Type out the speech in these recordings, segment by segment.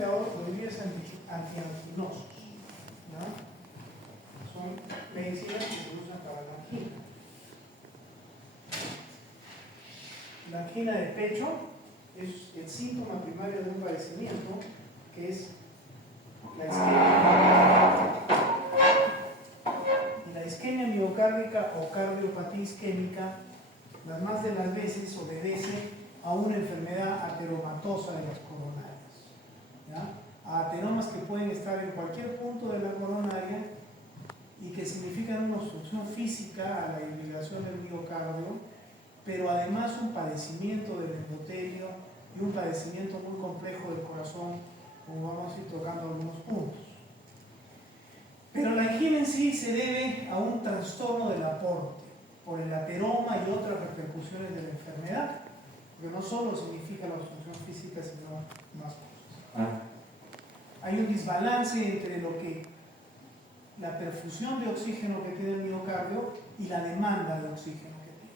de olivines antianginosos, ¿no? Son medicinas que se usan para la angina. La angina de pecho es el síntoma primario de un padecimiento que es la isquemia. Y la isquemia miocárdica o cardiopatía isquémica, las más de las veces obedece a una enfermedad ateromatosa de las coronarias, ¿ya? A ateromas que pueden estar en cualquier punto de la coronaria y que significan una obstrucción física a la irrigación del miocardio, pero además un padecimiento del endotelio y un padecimiento muy complejo del corazón, como vamos a ir tocando algunos puntos. Pero la angina en sí se debe a un trastorno del aporte por el ateroma y otras repercusiones de la enfermedad, porque no solo significa la obstrucción física, sino más cosas. Hay un desbalance entre lo que la perfusión de oxígeno que tiene el miocardio y la demanda de oxígeno que tiene.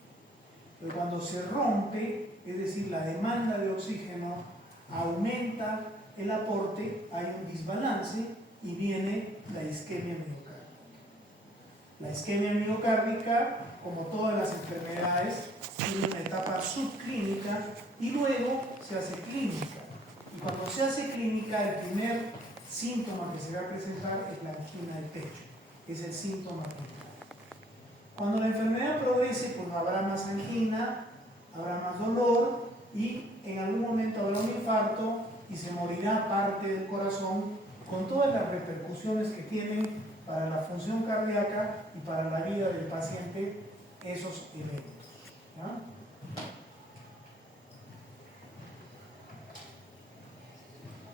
Pero cuando se rompe, es decir, la demanda de oxígeno aumenta el aporte, hay un desbalance y viene la isquemia miocárdica. La isquemia miocárdica, como todas las enfermedades, tiene una etapa subclínica y luego se hace clínica. Y cuando se hace clínica, el primer síntoma que se va a presentar es la angina del pecho, es el síntoma primario. Cuando la enfermedad progrese, pues habrá más angina, habrá más dolor y en algún momento habrá un infarto y se morirá parte del corazón con todas las repercusiones que tienen para la función cardíaca y para la vida del paciente esos eventos, ¿ya?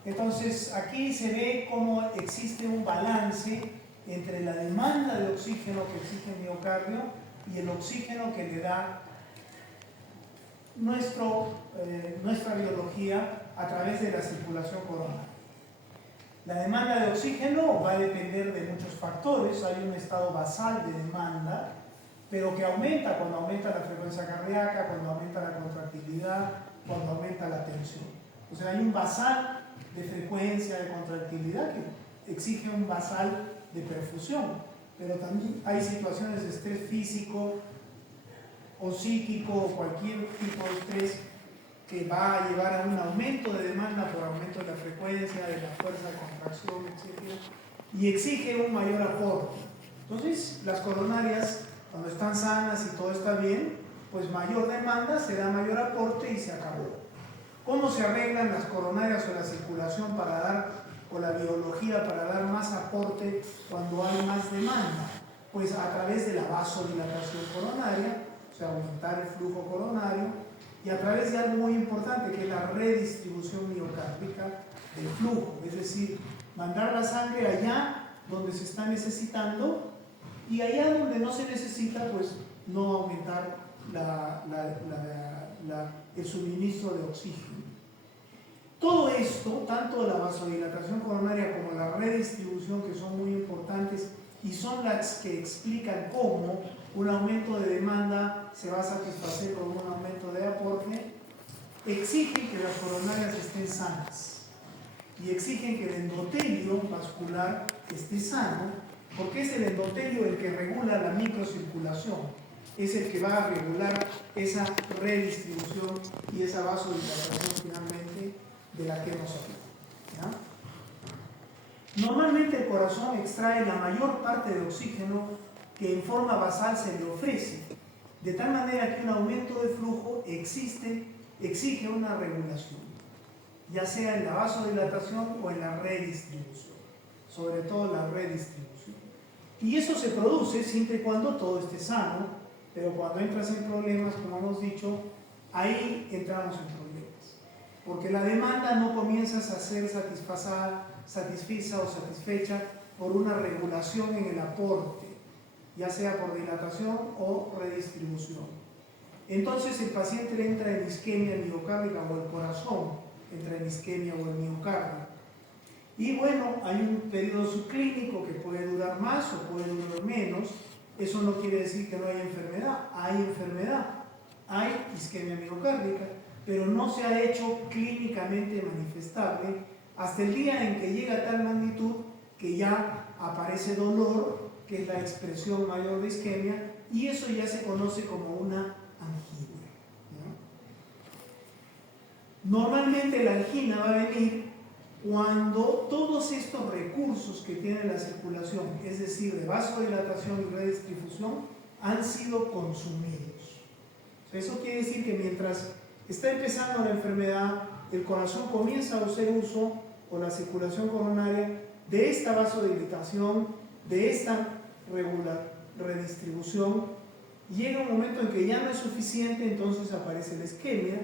Entonces aquí se ve cómo existe un balance entre la demanda de oxígeno que exige el miocardio y el oxígeno que le da nuestra biología a través de la circulación coronaria. La demanda de oxígeno va a depender de muchos factores. Hay un estado basal de demanda, pero que aumenta cuando aumenta la frecuencia cardíaca, cuando aumenta la contractilidad, cuando aumenta la tensión. O sea, hay un basal de frecuencia, de contractilidad, que exige un basal de perfusión, pero también hay situaciones de estrés físico o psíquico o cualquier tipo de estrés que va a llevar a un aumento de demanda por aumento de la frecuencia, de la fuerza de contracción, etc. Y exige un mayor aporte. Entonces, las coronarias, cuando están sanas y todo está bien, pues mayor demanda, se da mayor aporte y se acabó. ¿Cómo se arreglan las coronarias o la circulación para dar, o la biología para dar más aporte cuando hay más demanda? Pues a través de la vasodilatación coronaria, o sea, aumentar el flujo coronario, y a través de algo muy importante que es la redistribución miocárdica del flujo, es decir, mandar la sangre allá donde se está necesitando y allá donde no se necesita, pues no aumentar el suministro de oxígeno. Todo esto, tanto la vasodilatación coronaria como la redistribución, que son muy importantes y son las que explican cómo un aumento de demanda se va a satisfacer con un aumento de aporte, exigen que las coronarias estén sanas y exigen que el endotelio vascular esté sano, porque es el endotelio el que regula la microcirculación, es el que va a regular esa redistribución y esa vasodilatación finalmente de la que nos habla, ¿ya? Normalmente el corazón extrae la mayor parte de oxígeno que en forma basal se le ofrece, de tal manera que un aumento de flujo exige una regulación, ya sea en la vasodilatación o en la redistribución, sobre todo la redistribución. Y eso se produce siempre y cuando todo esté sano, pero cuando entras en problemas, como hemos dicho, ahí entramos en problemas. Porque la demanda no comienza a ser satisfecha o satisfecha por una regulación en el aporte, ya sea por dilatación o redistribución. Entonces el paciente entra en isquemia miocárdica o el corazón entra en isquemia o el miocardio. Y bueno, hay un periodo subclínico que puede durar más o puede durar menos. Eso no quiere decir que no haya enfermedad. Hay enfermedad, hay isquemia miocárdica, pero no se ha hecho clínicamente manifestable hasta el día en que llega a tal magnitud que ya aparece dolor, que es la expresión mayor de isquemia, y eso ya se conoce como una angina, ¿no? Normalmente la angina va a venir cuando todos estos recursos que tiene la circulación, es decir, de vasodilatación y redistribución, han sido consumidos. O sea, eso quiere decir que mientras está empezando la enfermedad, el corazón comienza a hacer uso, o la circulación coronaria, de esta vasodilatación, de esta redistribución. Llega un momento en que ya no es suficiente, entonces aparece la isquemia,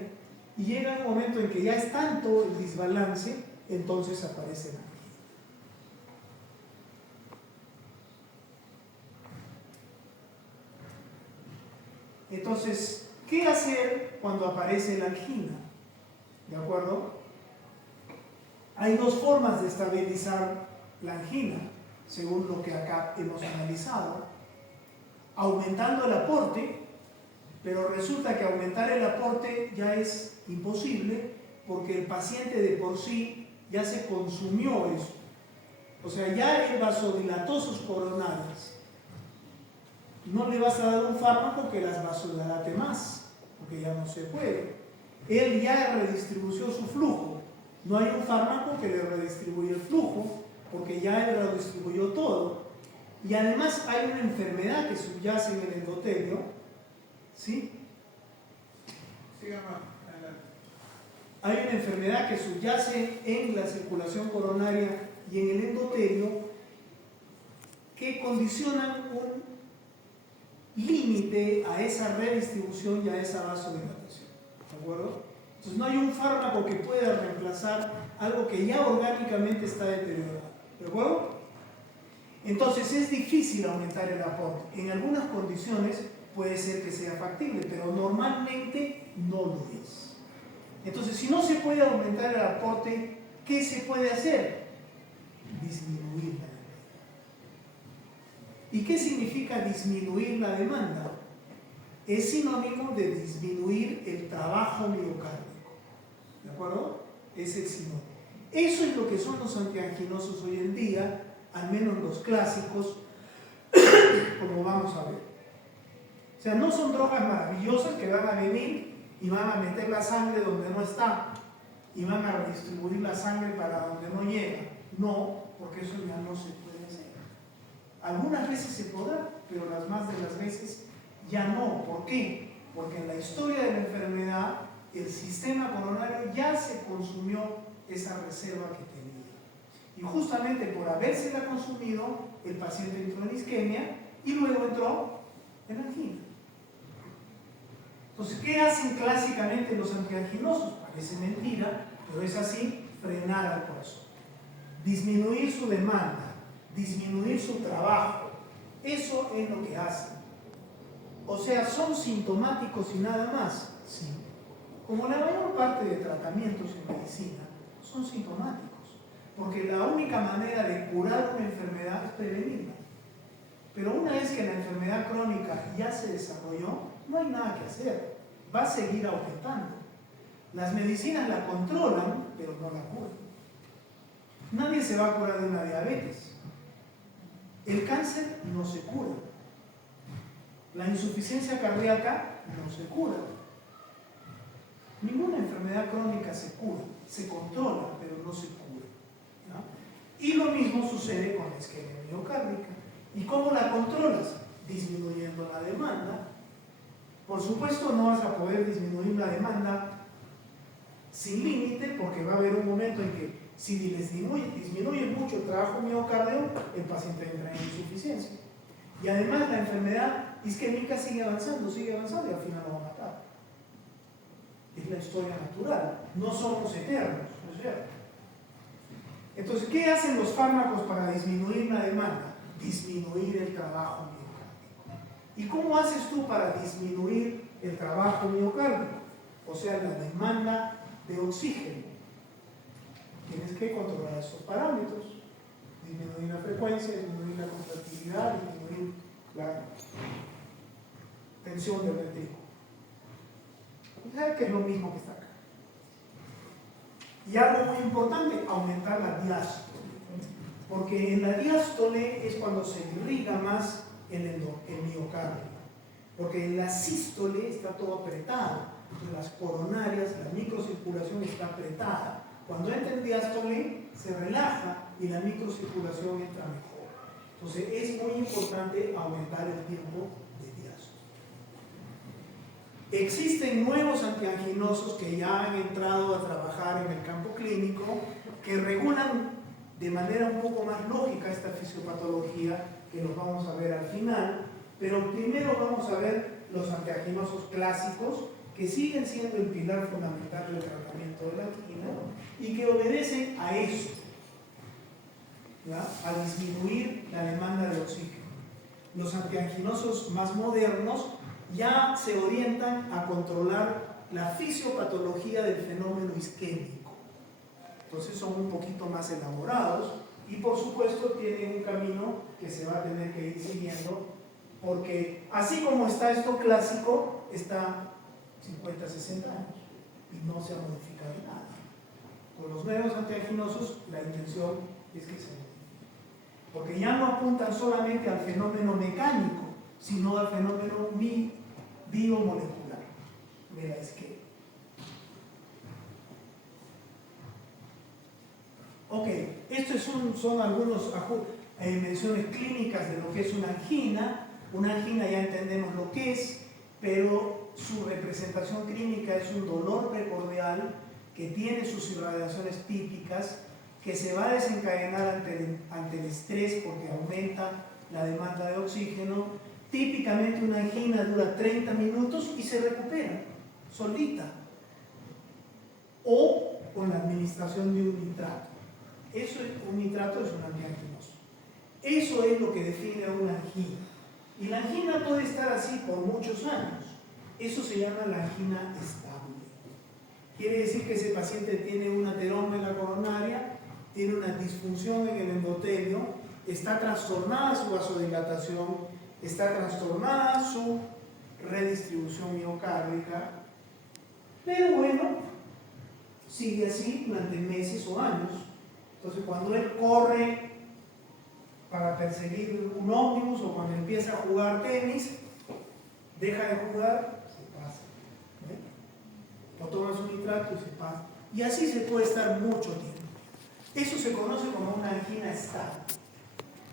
y llega un momento en que ya es tanto el desbalance, entonces aparece la angina. Entonces, ¿qué hacer cuando aparece la angina? ¿De acuerdo? Hay dos formas de estabilizar la angina, según lo que acá hemos analizado. Aumentando el aporte, pero resulta que aumentar el aporte ya es imposible porque el paciente de por sí ya se consumió eso. O sea, ya hay vasodilatosos coronarios. No le vas a dar un fármaco que las vasodilate más, porque ya no se puede. Él ya redistribuyó su flujo. No hay un fármaco que le redistribuya el flujo, porque ya él redistribuyó todo. Y además hay una enfermedad que subyace en el endotelio, ¿sí? Hay una enfermedad que subyace en la circulación coronaria y en el endotelio que condicionan un límite a esa redistribución y a esa vasodilatación. ¿De acuerdo? Entonces no hay un fármaco que pueda reemplazar algo que ya orgánicamente está deteriorado. ¿De acuerdo? Entonces es difícil aumentar el aporte. En algunas condiciones puede ser que sea factible, pero normalmente no lo es. Entonces, si no se puede aumentar el aporte, ¿qué se puede hacer? Disminuir la demanda. ¿Y qué significa disminuir la demanda? Es sinónimo de disminuir el trabajo miocárdico. ¿De acuerdo? Es el sinónimo. Eso es lo que son los antianginosos hoy en día, al menos los clásicos, como vamos a ver. O sea, no son drogas maravillosas que van a venir y van a meter la sangre donde no está y van a redistribuir la sangre para donde no llega. No, porque eso ya no se puede hacer. Algunas veces se podrá, pero las más de las veces ya no. ¿Por qué? Porque en la historia de la enfermedad el sistema coronario ya se consumió esa reserva que tenía. Y justamente por habérsela consumido, el paciente entró en isquemia y luego entró en angina. Entonces, ¿qué hacen clásicamente los antianginosos? Parece mentira, pero es así: frenar al corazón, disminuir su demanda, disminuir su trabajo. Eso es lo que hacen. O sea, ¿son sintomáticos y nada más? Sí. Como la mayor parte de tratamientos en medicina son sintomáticos, porque la única manera de curar una enfermedad es prevenirla. Pero una vez que la enfermedad crónica ya se desarrolló, no hay nada que hacer, va a seguir aumentando. Las medicinas la controlan, pero no la curan. Nadie se va a curar de una diabetes. El cáncer no se cura. La insuficiencia cardíaca no se cura. Ninguna enfermedad crónica se cura, se controla, pero no se cura, ¿no? Y lo mismo sucede con la isquemia miocárdica. ¿Y cómo la controlas? Disminuyendo la demanda. Por supuesto, no vas a poder disminuir la demanda sin límite, porque va a haber un momento en que si disminuye mucho el trabajo miocardio, el paciente entra en insuficiencia. Y además la enfermedad isquémica sigue avanzando y al final lo va a matar. Es la historia natural. No somos eternos, ¿no es cierto? Entonces, ¿qué hacen los fármacos para disminuir la demanda? Disminuir el trabajo miocárdico. ¿Y cómo haces tú para disminuir el trabajo miocárdico? O sea, la demanda de oxígeno. Tienes que controlar esos parámetros. Disminuir la frecuencia, disminuir la contractilidad, disminuir la tensión del ventrículo. ¿Sabes que es lo mismo que está acá? Y algo muy importante, aumentar la diástole. Porque en la diástole es cuando se irriga más el miocardio. Porque en la sístole está todo apretado. En las coronarias, la microcirculación está apretada. Cuando entra en diástole, se relaja y la microcirculación entra mejor. Entonces es muy importante aumentar el tiempo de diástole. Existen nuevos antianginosos que ya han entrado a trabajar en el campo clínico que regulan de manera un poco más lógica esta fisiopatología que los vamos a ver al final, pero primero vamos a ver los antianginosos clásicos que siguen siendo el pilar fundamental del tratamiento de la angina y que obedecen a eso, ¿ya? A disminuir la demanda de oxígeno. Los antianginosos más modernos ya se orientan a controlar la fisiopatología del fenómeno isquémico. Entonces son un poquito más elaborados y por supuesto tienen un camino que se va a tener que ir siguiendo, porque así como está esto clásico, está 50, 60 años y no se ha modificado nada. Con los nuevos antianginosos la intención es que se modifique, porque ya no apuntan solamente al fenómeno mecánico, sino al fenómeno biomolecular de la isquemia. Ok, estos son algunas menciones clínicas de lo que es una angina. Una angina ya entendemos lo que es, pero su representación clínica es un dolor precordial que tiene sus irradiaciones típicas, que se va a desencadenar ante el estrés porque aumenta la demanda de oxígeno. Típicamente una angina dura 30 minutos y se recupera solita, o con la administración de un nitrato. Un nitrato es un antianginoso. Eso es lo que define una angina. Y la angina puede estar así por muchos años. Eso se llama la angina estable. Quiere decir que ese paciente tiene un ateroma en la coronaria, tiene una disfunción en el endotelio, está trastornada su vasodilatación, está trastornada su redistribución miocárdica, pero bueno, sigue así durante meses o años. Entonces cuando él corre para perseguir un ómnibus o cuando empieza a jugar tenis, deja de jugar, se pasa. ¿Eh? O toma su nitrato y se pasa. Y así se puede estar mucho tiempo. Eso se conoce como una angina estable.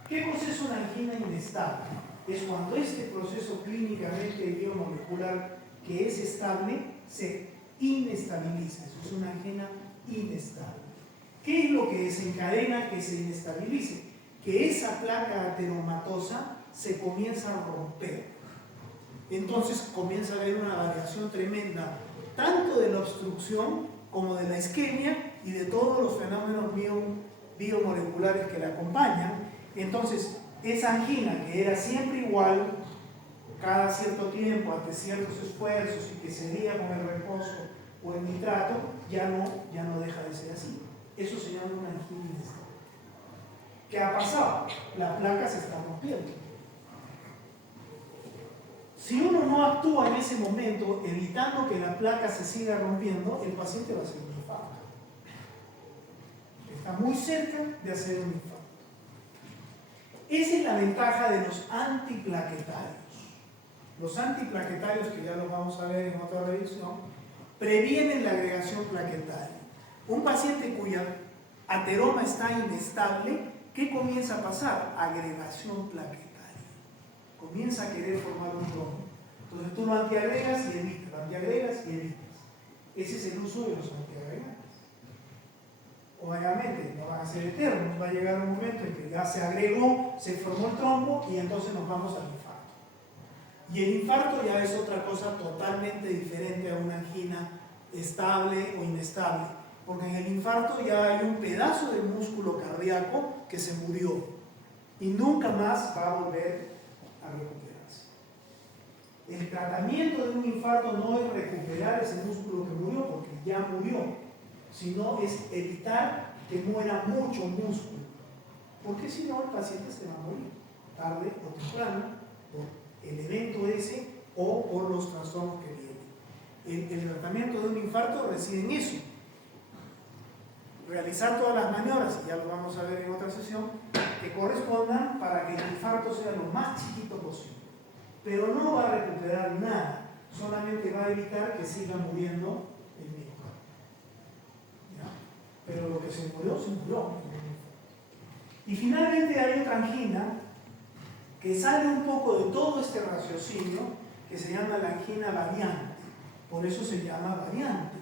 ¿Qué cosa es una angina inestable? Es cuando este proceso clínicamente biomolecular que es estable se inestabiliza. Eso es una angina inestable. ¿Qué es lo que desencadena que se inestabilice? Que esa placa ateromatosa se comienza a romper. Entonces comienza a haber una variación tremenda, tanto de la obstrucción como de la isquemia y de todos los fenómenos biomoleculares que la acompañan. Entonces, esa angina que era siempre igual, cada cierto tiempo, ante ciertos esfuerzos y que seguía con el reposo o el nitrato, ya no deja de ser así. Eso se llama una angina inestable. ¿Qué ha pasado? La placa se está rompiendo. Si uno no actúa en ese momento, evitando que la placa se siga rompiendo, el paciente va a hacer un infarto. Está muy cerca de hacer un infarto. Esa es la ventaja de los antiplaquetarios. Los antiplaquetarios, que ya los vamos a ver en otra revisión, previenen la agregación plaquetaria. Un paciente cuya ateroma está inestable, ¿qué comienza a pasar? Agregación plaquetaria. Comienza a querer formar un trombo. Entonces tú lo antiagregas y evitas, lo antiagregas y evitas. Ese es el uso de los antiagregantes. Obviamente no van a ser eternos, va a llegar un momento en que ya se agregó, se formó el trombo y entonces nos vamos al infarto. Y el infarto ya es otra cosa totalmente diferente a una angina estable o inestable, porque en el infarto ya hay un pedazo del músculo cardíaco que se murió y nunca más va a volver a recuperarse. El tratamiento de un infarto no es recuperar ese músculo que murió, porque ya murió, sino es evitar que muera mucho músculo, porque si no el paciente se va a morir, tarde o temprano, por el evento ese o por los trastornos que vienen. El tratamiento de un infarto reside en eso. realizar todas las maniobras, y ya lo vamos a ver en otra sesión, que correspondan para que el infarto sea lo más chiquito posible. Pero no va a recuperar nada, solamente va a evitar que siga muriendo el miocardio. ¿Ya? Pero lo que se murió, se murió. Y finalmente hay otra angina que sale un poco de todo este raciocinio, que se llama la angina variante. Por eso se llama variante,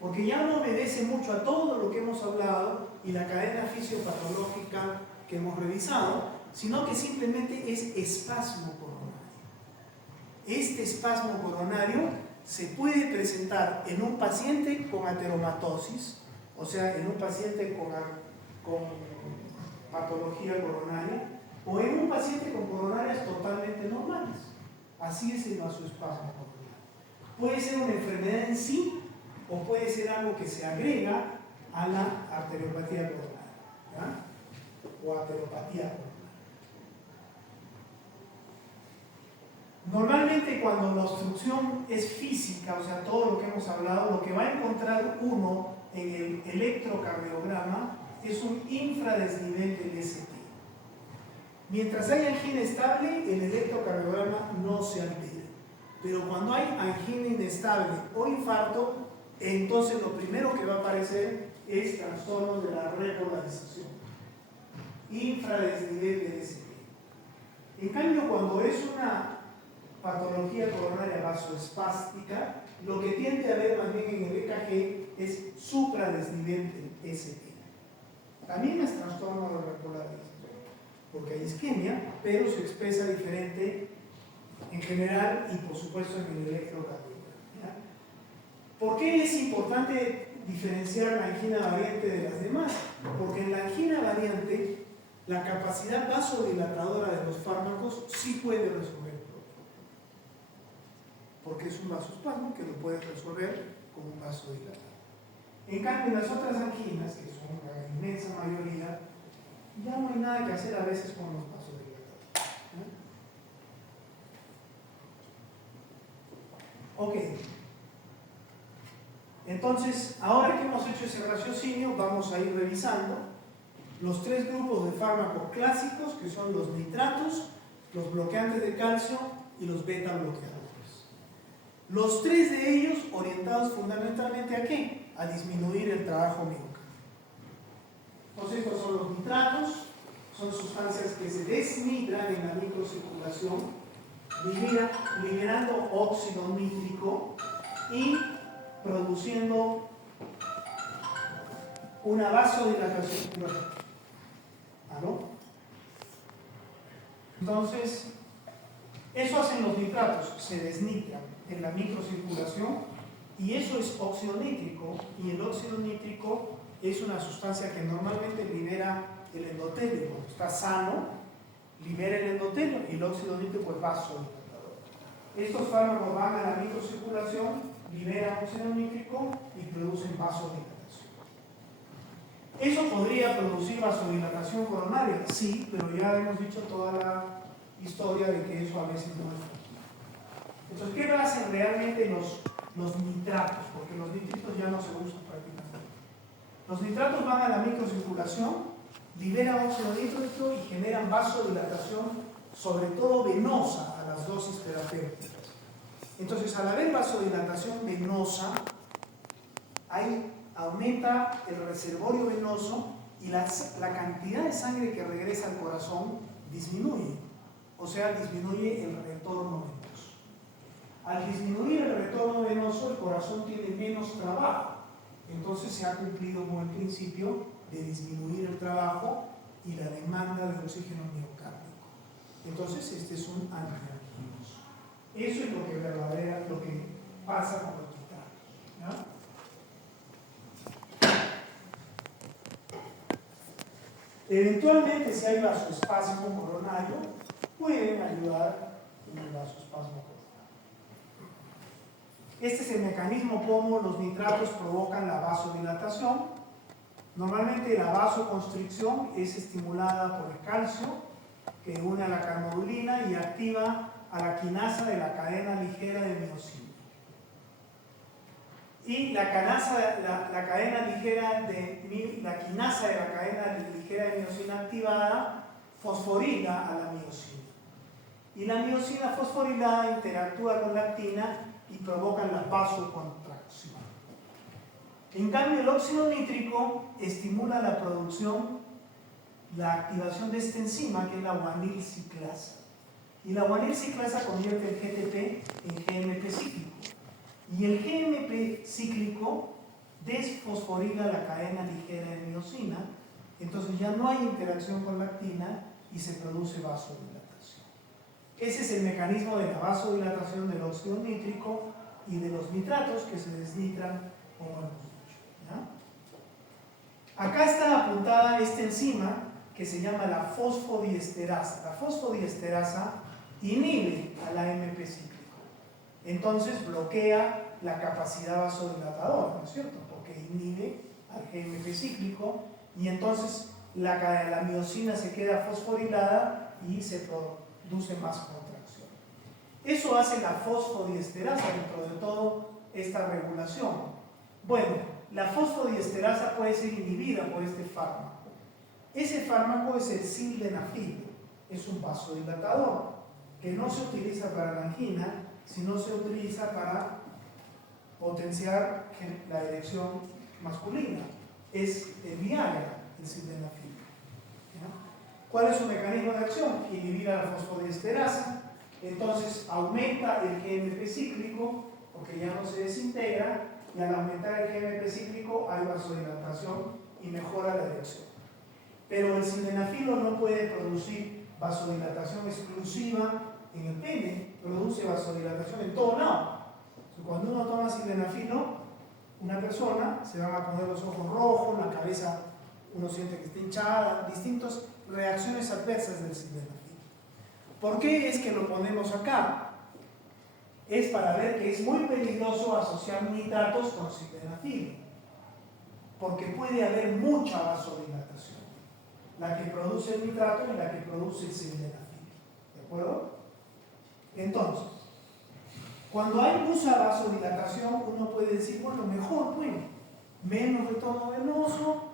porque ya no obedece mucho a todo lo que hemos hablado y la cadena fisiopatológica que hemos revisado, sino que simplemente es espasmo coronario. Este espasmo coronario se puede presentar en un paciente con ateromatosis, o sea, en un paciente con patología coronaria, o en un paciente con coronarias totalmente normales. Así es el vasoespasmo coronario. Puede ser una enfermedad en sí, o puede ser algo que se agrega a la arteriopatía coronaria, ¿ya? O ateropatía coronaria. Normalmente cuando la obstrucción es física, o sea, todo lo que hemos hablado, lo que va a encontrar uno en el electrocardiograma es un infradesnivel del ST. Mientras hay angina estable, el electrocardiograma no se altera. Pero cuando hay angina inestable o infarto, entonces lo primero que va a aparecer es trastorno de la repolarización, infradesnivel del ST. En cambio, cuando es una patología coronaria vasoespástica, lo que tiende a ver más bien en el EKG es supradesnivel del ST. También es trastorno de repolarización, porque hay isquemia, pero se expresa diferente en general y por supuesto en el electrocardiograma. ¿Por qué es importante diferenciar la angina variante de las demás? Porque en la angina variante la capacidad vasodilatadora de los fármacos sí puede resolver el problema, porque es un vasoespasmo que lo puede resolver con un vasodilatador. En cambio, en las otras anginas, que son la inmensa mayoría, ya no hay nada que hacer a veces con los vasodilatadores. Ok. Entonces, ahora que hemos hecho ese raciocinio, vamos a ir revisando los tres grupos de fármacos clásicos, que son los nitratos, los bloqueantes de calcio y los beta bloqueadores. Los tres de ellos orientados fundamentalmente ¿a qué? A disminuir el trabajo miocárdico. Entonces, estos son los nitratos, son sustancias que se desnitran en la microcirculación, liberando óxido nítrico y produciendo una vasodilatación. ¿Aló? Entonces, eso hacen los nitratos, se desnitran en la microcirculación y eso es óxido nítrico, y el óxido nítrico es una sustancia que normalmente libera el endotelio. Cuando está sano, libera el endotelio y el óxido nítrico es vasodilatador. Estos fármacos van a la microcirculación, liberan óxido nítrico y producen vasodilatación. ¿Eso podría producir vasodilatación coronaria? Sí, pero ya hemos dicho toda la historia de que eso a veces no es posible. Entonces, ¿qué hacen realmente los nitratos? Porque los nitritos ya no se usan prácticamente. Los nitratos van a la microcirculación, liberan óxido nítrico y generan vasodilatación, sobre todo venosa, a las dosis terapéuticas. Entonces, al haber vasodilatación venosa, aumenta el reservorio venoso y la cantidad de sangre que regresa al corazón disminuye. O sea, disminuye el retorno venoso. Al disminuir el retorno venoso, el corazón tiene menos trabajo. Entonces se ha cumplido con el principio de disminuir el trabajo y la demanda de oxígeno miocárdico. Entonces este es un antianginoso. Eso es lo que pasa con los nitratos, ¿ya? Eventualmente, si hay vasoespasmo coronario, pueden ayudar en el vasoespasmo coronario. Este es el mecanismo como los nitratos provocan la vasodilatación. Normalmente la vasoconstricción es estimulada por el calcio, que une a la carnodulina y activa a la quinasa de la cadena ligera de miocina. Y la quinasa de la cadena ligera de miosina activada fosforila a la miosina. Y la miosina fosforilada interactúa con la actina y provoca la vasoconstricción. En cambio, el óxido nítrico estimula la producción, la activación de esta enzima, que es la guanil ciclasa. Y la guanil ciclasa convierte el GTP en GMP cíclico. Y el GMP cíclico desfosforila la cadena ligera de miosina, entonces ya no hay interacción con la actina y se produce vasodilatación. Ese es el mecanismo de la vasodilatación del óxido nítrico y de los nitratos que se desnitran, como hemos dicho. ¿Ya? Acá está apuntada esta enzima que se llama la fosfodiesterasa. La fosfodiesterasa inhibe a la AMP cíclico. Entonces bloquea la capacidad vasodilatadora, ¿no es cierto? Porque inhibe al GMP cíclico y entonces la miosina se queda fosforilada y se produce más contracción. Eso hace la fosfodiesterasa dentro de toda esta regulación. Bueno, la fosfodiesterasa puede ser inhibida por este fármaco. Ese fármaco es el sildenafil, es un vasodilatador que no se utiliza para la angina, sino se utiliza para potenciar la erección masculina. Es el Viagra, el sildenafil. ¿Cuál es su mecanismo de acción? Inhibir a la fosfodiesterasa, entonces aumenta el GMP cíclico, porque ya no se desintegra, y al aumentar el GMP cíclico hay vasodilatación y mejora la erección. Pero el sildenafilo no puede producir vasodilatación exclusiva en el pene, produce vasodilatación en todo lado. Cuando uno toma sildenafilo, una persona se van a poner los ojos rojos, la cabeza uno siente que está hinchada, distintas reacciones adversas del sildenafilo. ¿Por qué es que lo ponemos acá? Es para ver que es muy peligroso asociar nitratos con sildenafilo, porque puede haber mucha vasodilatación, la que produce el nitrato y la que produce el sildenafilo. ¿De acuerdo? Entonces, cuando hay mucha vasodilatación, uno puede decir, bueno, mejor, pues, menos retorno venoso,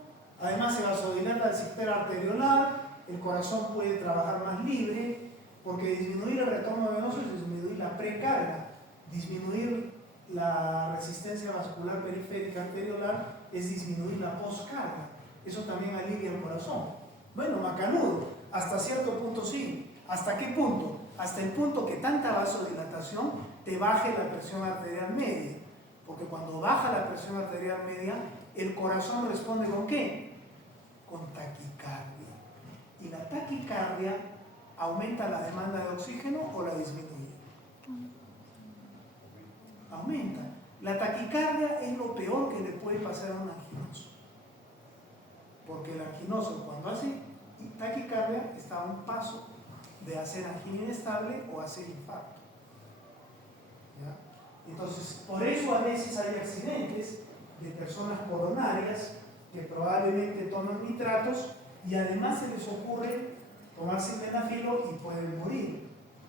además se vasodilata el sistema arteriolar, el corazón puede trabajar más libre, porque disminuir el retorno venoso es disminuir la precarga, disminuir la resistencia vascular periférica arteriolar es disminuir la poscarga. Eso también alivia el corazón. Bueno, macanudo, hasta cierto punto sí. ¿Hasta qué punto? Hasta el punto que tanta vasodilatación te baje la presión arterial media. Porque cuando baja la presión arterial media, el corazón responde ¿con qué? Con taquicardia. Y la taquicardia aumenta la demanda de oxígeno o la disminuye. Aumenta. La taquicardia es lo peor que le puede pasar a un anginoso. Porque el anginoso cuando hace taquicardia está a un paso de hacer angina inestable o hacer infarto. ¿Ya? Entonces, por eso a veces hay accidentes de personas coronarias que probablemente toman nitratos y además se les ocurre tomar sildenafilo y pueden morir.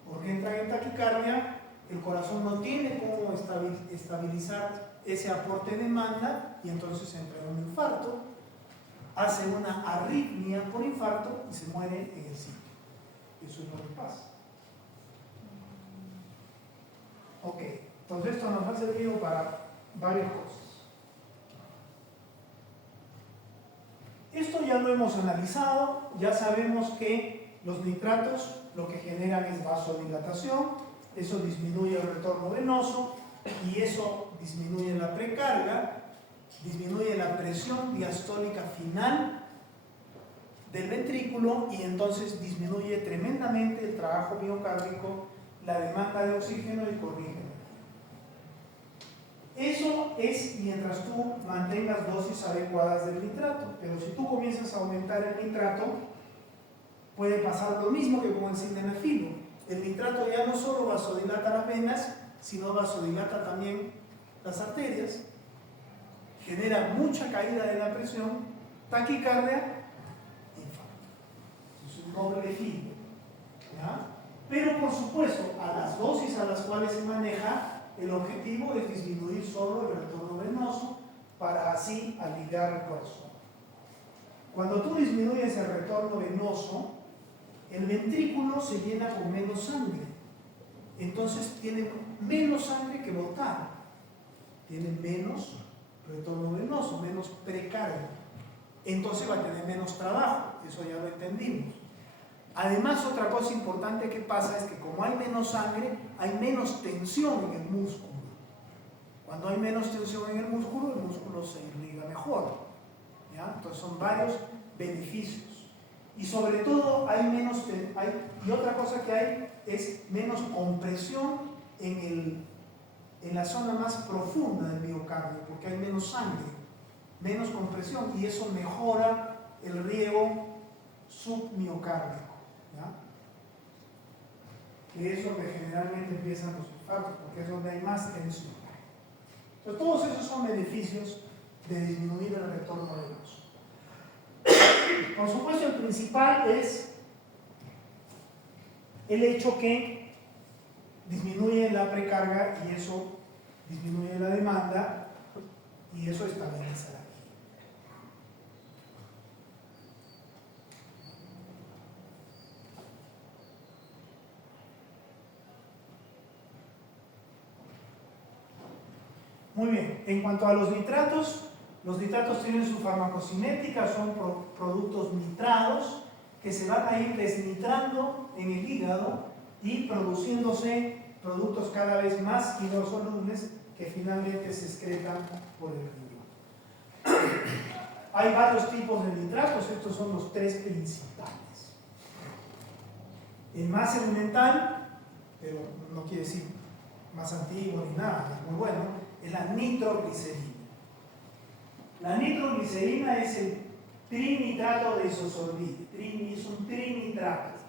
Porque entran en taquicardia, el corazón no tiene cómo estabilizar ese aporte de demanda y entonces entra en un infarto, hace una arritmia por infarto y se muere en el sitio. Eso es lo que pasa. Ok, entonces esto nos ha servido para varias cosas. Esto ya lo hemos analizado, ya sabemos que los nitratos lo que generan es vasodilatación, eso disminuye el retorno venoso y eso disminuye la precarga, disminuye la presión diastólica final del ventrículo y entonces disminuye tremendamente el trabajo miocárdico, la demanda de oxígeno y corrige. Eso es mientras tú mantengas dosis adecuadas del nitrato, pero si tú comienzas a aumentar el nitrato, puede pasar lo mismo que con el sildenafilo. El nitrato ya no solo vasodilata las venas, sino vasodilata también las arterias, genera mucha caída de la presión, taquicardia, infarto. Es un doble filo. ¿Ya? Pero por supuesto, a las dosis a las cuales se maneja, el objetivo es disminuir solo el retorno venoso para así aliviar el corazón. Cuando tú disminuyes el retorno venoso, el ventrículo se llena con menos sangre. Entonces tiene menos sangre que botar. Tiene menos retorno venoso, menos precarga. Entonces va a tener menos trabajo. Eso ya lo entendimos. Además, otra cosa importante que pasa es que como hay menos sangre, hay menos tensión en el músculo. Cuando hay menos tensión en el músculo se irriga mejor. ¿Ya? Entonces son varios beneficios. Y sobre todo y otra cosa que hay es menos compresión en la zona más profunda del miocardio, porque hay menos sangre, menos compresión, y eso mejora el riego submiocárdico. ¿Ya? Que es donde generalmente empiezan los infartos, porque es donde hay más tensión. Entonces, todos esos son beneficios de disminuir el retorno venoso. Por supuesto, el principal es el hecho que disminuye la precarga y eso disminuye la demanda y eso estabiliza la vida. Muy bien, en cuanto a los nitratos tienen su farmacocinética, son productos nitrados que se van a ir desnitrando en el hígado y produciéndose productos cada vez más hidrosolubles que finalmente se excretan por el riñón. Hay varios tipos de nitratos, estos son los tres principales. El más elemental, pero no quiere decir más antiguo ni nada, es muy bueno, es la nitroglicerina. La nitroglicerina es el trinitrato de isosorbide, es un trinitrato.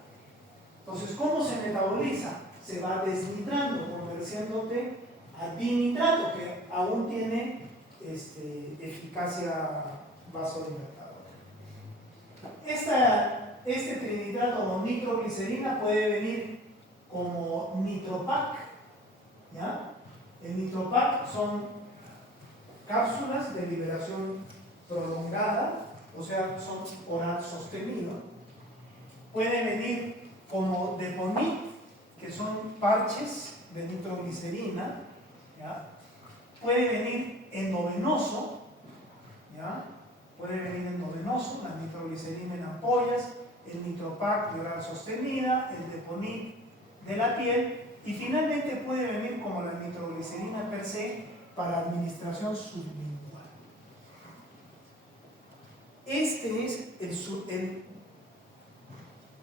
Entonces, ¿cómo se metaboliza? Se va desnitrando, convirtiéndote a dinitrato, que aún tiene eficacia vasodilatadora. Este trinitrato o nitroglicerina puede venir como nitropac, ¿ya? El nitropac son cápsulas de liberación prolongada, o sea, son oral sostenido. Puede venir como Deponit, que son parches de nitroglicerina, ¿ya? Puede venir endovenoso, ¿ya? Puede venir endovenoso, la nitroglicerina en ampollas, el nitropac de oral sostenida, el Deponit de la piel, y finalmente puede venir como la nitroglicerina per se para administración sublingual.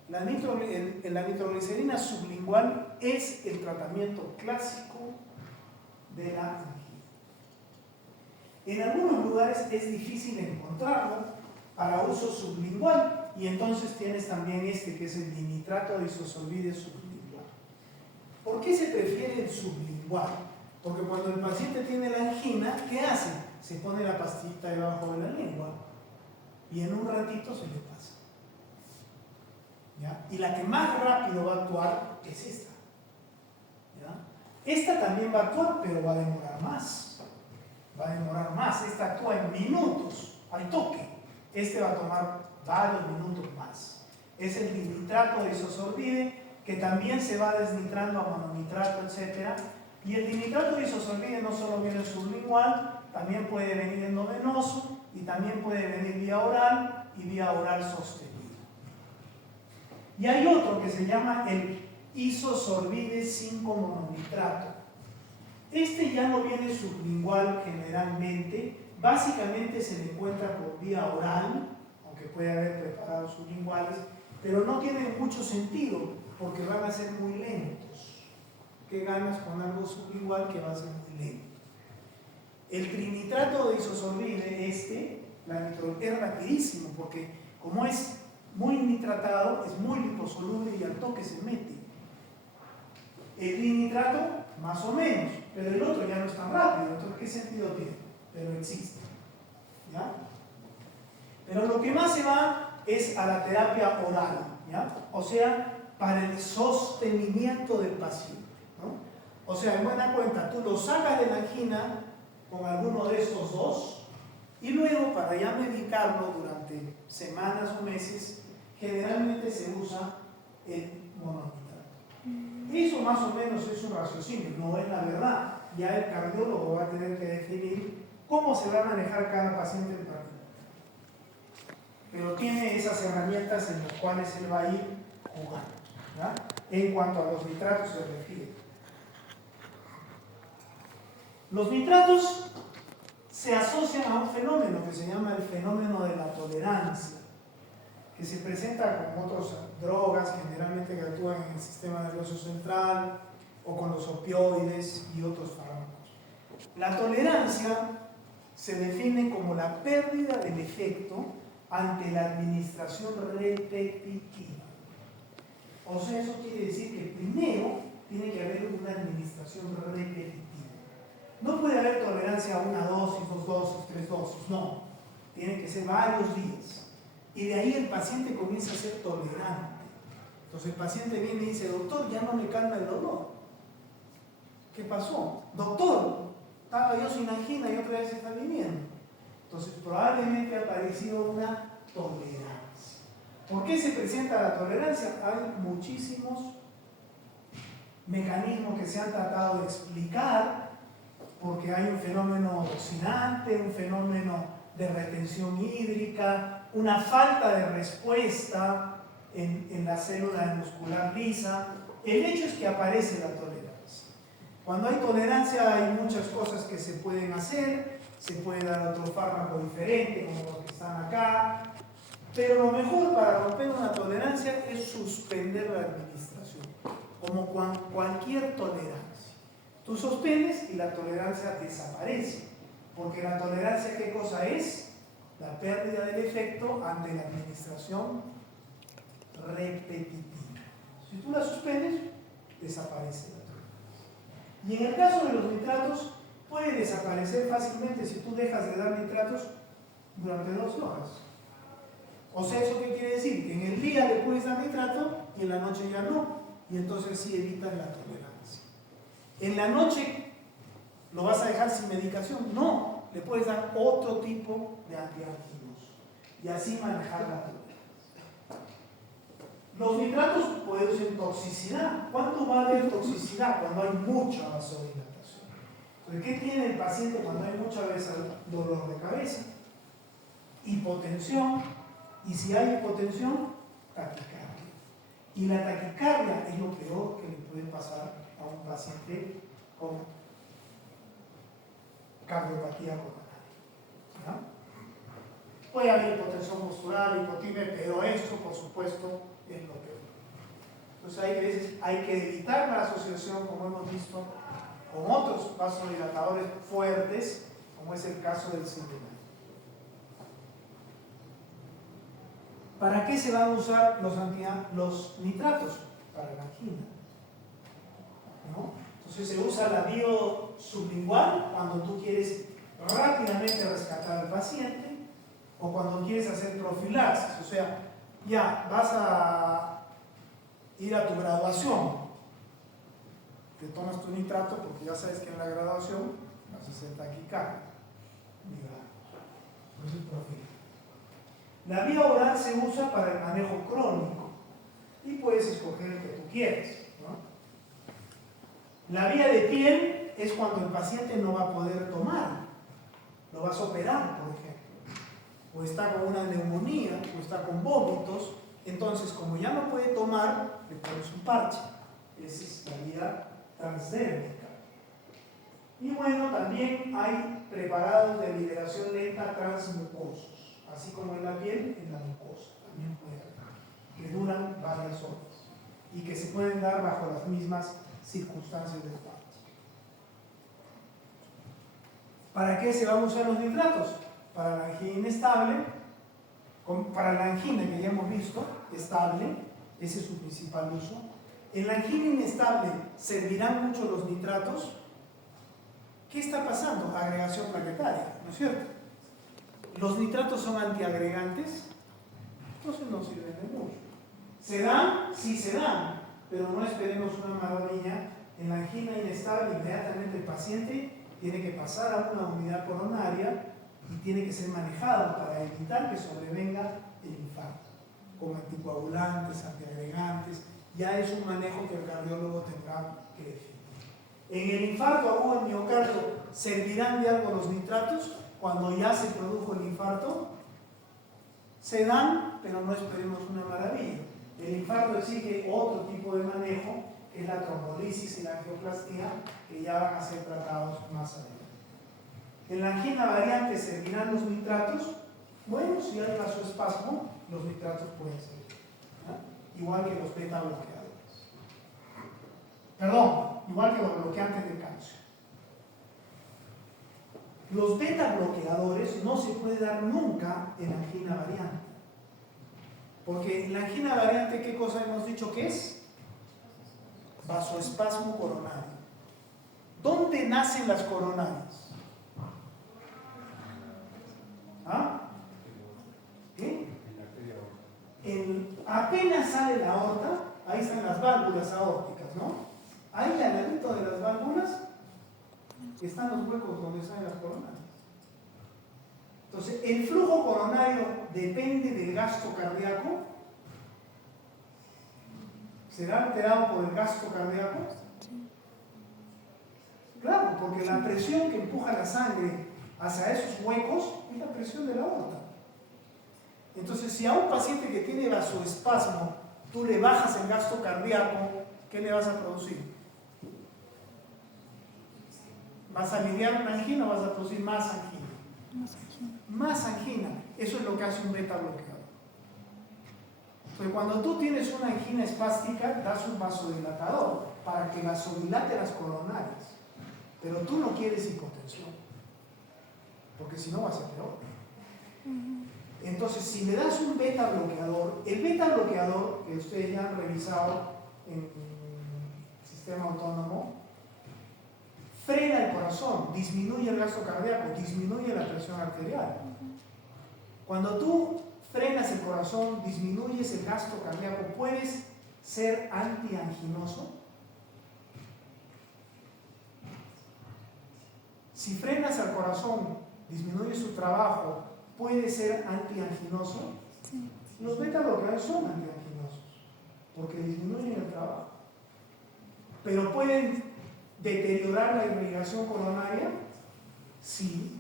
La nitroglicerina sublingual es el tratamiento clásico de la angina. En algunos lugares es difícil encontrarlo para uso sublingual y entonces tienes también que es el dinitrato de isosorbide sublingual. ¿Por qué se prefiere el sublingual? Porque cuando el paciente tiene la angina, ¿qué hace? Se pone la pastillita debajo de la lengua y en un ratito se le pasa. ¿Ya? Y la que más rápido va a actuar es esta. ¿Ya? Esta también va a actuar, pero va a demorar más. Esta actúa en minutos, al toque. Este va a tomar varios minutos más. Es el dinitrato de isosorbide, que también se va desnitrando a mononitrato, etc. Y el dinitrato de isosorbide no solo viene sublingual, también puede venir endovenoso y también puede venir vía oral y vía oral sostenida. Y hay otro que se llama el isosorbide 5-mononitrato. Este ya no viene sublingual generalmente, básicamente se le encuentra por vía oral, aunque puede haber preparados sublinguales, pero no tiene mucho sentido porque van a ser muy lentos. ¿Qué ganas con algo sublingual que va a ser muy lento? El trinitrato de isosorbide, es rapidísimo porque como es muy nitratado, es muy liposoluble y al toque se mete. El dinitrato, más o menos, pero el otro ya no es tan rápido, entonces ¿qué sentido tiene? Pero existe. ¿Ya? Pero lo que más se va es a la terapia oral, ¿ya? O sea, para el sostenimiento del paciente, ¿no? O sea, en buena cuenta, tú lo sacas de la angina con alguno de estos dos y luego para ya medicarlo durante semanas o meses, generalmente se usa el mononitrato. Eso más o menos es un raciocinio, no es la verdad. Ya el cardiólogo va a tener que definir cómo se va a manejar cada paciente en particular. Pero tiene esas herramientas en las cuales él va a ir jugando, ¿verdad? En cuanto a los nitratos se refiere. Los nitratos se asocian a un fenómeno que se llama el fenómeno de la tolerancia, que se presenta con otras drogas, generalmente que actúan en el sistema nervioso central, o con los opioides y otros fármacos. La tolerancia se define como la pérdida del efecto ante la administración repetitiva. O sea, eso quiere decir que primero tiene que haber una administración repetitiva. No puede haber tolerancia a una dosis, dos dosis, tres dosis, no. Tiene que ser varios días. Y de ahí el paciente comienza a ser tolerante. Entonces el paciente viene y dice, doctor, ya no me calma el dolor. ¿Qué pasó? Doctor, estaba yo sin angina y otra vez está viniendo. Entonces probablemente ha aparecido una tolerancia. ¿Por qué se presenta la tolerancia? Hay muchísimos mecanismos que se han tratado de explicar, porque hay un fenómeno oxidante, un fenómeno de retención hídrica, una falta de respuesta en la célula muscular lisa. El hecho es que aparece la tolerancia. Cuando hay tolerancia hay muchas cosas que se pueden hacer, se puede dar otro fármaco diferente como los que están acá, pero lo mejor para romper una tolerancia es suspender la administración, como cualquier tolerancia. Tú suspendes y la tolerancia desaparece, porque la tolerancia, ¿qué cosa es? La pérdida del efecto ante la administración repetitiva. Si tú la suspendes, desaparece la tolerancia. Y en el caso de los nitratos, puede desaparecer fácilmente si tú dejas de dar nitratos durante 2 horas. O sea, ¿eso qué quiere decir? Que en el día le puedes dar nitrato y en la noche ya no. Y entonces sí evitas la tolerancia. En la noche, ¿lo vas a dejar sin medicación? No, le puedes dar otro tipo de antianginos y así manejar la tolerancia. Los nitratos producen toxicidad. ¿Cuánto va a haber toxicidad cuando hay mucha vasodilatación? Entonces, ¿qué tiene el paciente cuando hay mucha vez dolor de cabeza? Hipotensión, y si hay hipotensión, taquicardia. Y la taquicardia es lo peor que le puede pasar a un paciente con cardiopatía coronaria, ¿no? Puede haber hipotensión postural, hipotimia, pero esto, por supuesto, es lo peor. Entonces, hay veces hay que evitar la asociación, como hemos visto, con otros vasodilatadores fuertes, como es el caso del Sindemar. ¿Para qué se van a usar los nitratos? Para la angina, ¿no? Entonces se usa la vía sublingual cuando tú quieres rápidamente rescatar al paciente o cuando quieres hacer profilaxis. O sea, ya vas a ir a tu graduación, te tomas tu nitrato porque ya sabes que en la graduación vas a hacer taquicardia. Entonces profilaxis. La vía oral se usa para el manejo crónico y puedes escoger el que tú quieres, ¿no? La vía de piel es cuando el paciente no va a poder tomar, lo vas a operar, por ejemplo, o está con una neumonía, o está con vómitos, entonces como ya no puede tomar, le pones un parche. Esa es la vía transdérmica. Y bueno, también hay preparados de liberación lenta transmucosos. Así como en la piel, en la mucosa también puede haber, que duran varias horas y que se pueden dar bajo las mismas circunstancias del parche. ¿Para qué se van a usar los nitratos? Para la angina inestable, para la angina que ya hemos visto, estable, ese es su principal uso. En la angina inestable, ¿servirán mucho los nitratos? ¿Qué está pasando? Agregación plaquetaria, ¿no es cierto? ¿Los nitratos son antiagregantes? Entonces no sirven de mucho. ¿Se dan? Sí se dan, pero no esperemos una maravilla En la angina inestable, inmediatamente el paciente tiene que pasar a una unidad coronaria y tiene que ser manejado para evitar que sobrevenga el infarto, con anticoagulantes, antiagregantes. Ya es un manejo que el cardiólogo tendrá que definir. En el infarto agudo del miocardio, ¿servirán de algo los nitratos? Cuando ya se produjo el infarto, se dan, pero no esperemos una maravilla. El infarto exige otro tipo de manejo, que es la trombolisis y la angioplastía, que ya van a ser tratados más adelante. En la angina variante, ¿servirán los nitratos? Bueno, si hay vasoespasmo, los nitratos pueden servir, ¿no? Igual que los beta bloqueadores. Perdón, igual que los bloqueantes de calcio. Los beta bloqueadores no se puede dar nunca en angina variante. Porque en la angina variante, ¿qué cosa hemos dicho que es? Vasoespasmo coronario. ¿Dónde nacen las coronarias? ¿Ah? ¿Qué? Apenas sale la aorta, ahí están las válvulas aórticas, ¿no? Ahí al ladito de las válvulas están los huecos donde salen las coronarias. Entonces, el flujo coronario depende del gasto cardíaco. ¿Será alterado por el gasto cardíaco? Claro, porque la presión que empuja la sangre hacia esos huecos es la presión de la aorta. Entonces, si a un paciente que tiene vasoespasmo tú le bajas el gasto cardíaco, ¿qué le vas a producir? ¿Vas a aliviar una angina o vas a producir más angina? Más angina. Eso es lo que hace un beta bloqueador. Entonces, cuando tú tienes una angina espástica, das un vasodilatador para que vasodilate las coronarias. Pero tú no quieres hipotensión, porque si no va a ser peor. Entonces, si le das un beta bloqueador, el beta bloqueador, que ustedes ya han revisado en el sistema autónomo, frena el corazón, disminuye el gasto cardíaco, disminuye la presión arterial. Cuando tú frenas el corazón, disminuyes el gasto cardíaco, puedes ser antianginoso. Si frenas al corazón, disminuye su trabajo, puede ser antianginoso. Sí. Los beta bloqueadores son antianginosos porque disminuyen el trabajo, pero pueden deteriorar la irrigación coronaria. Sí.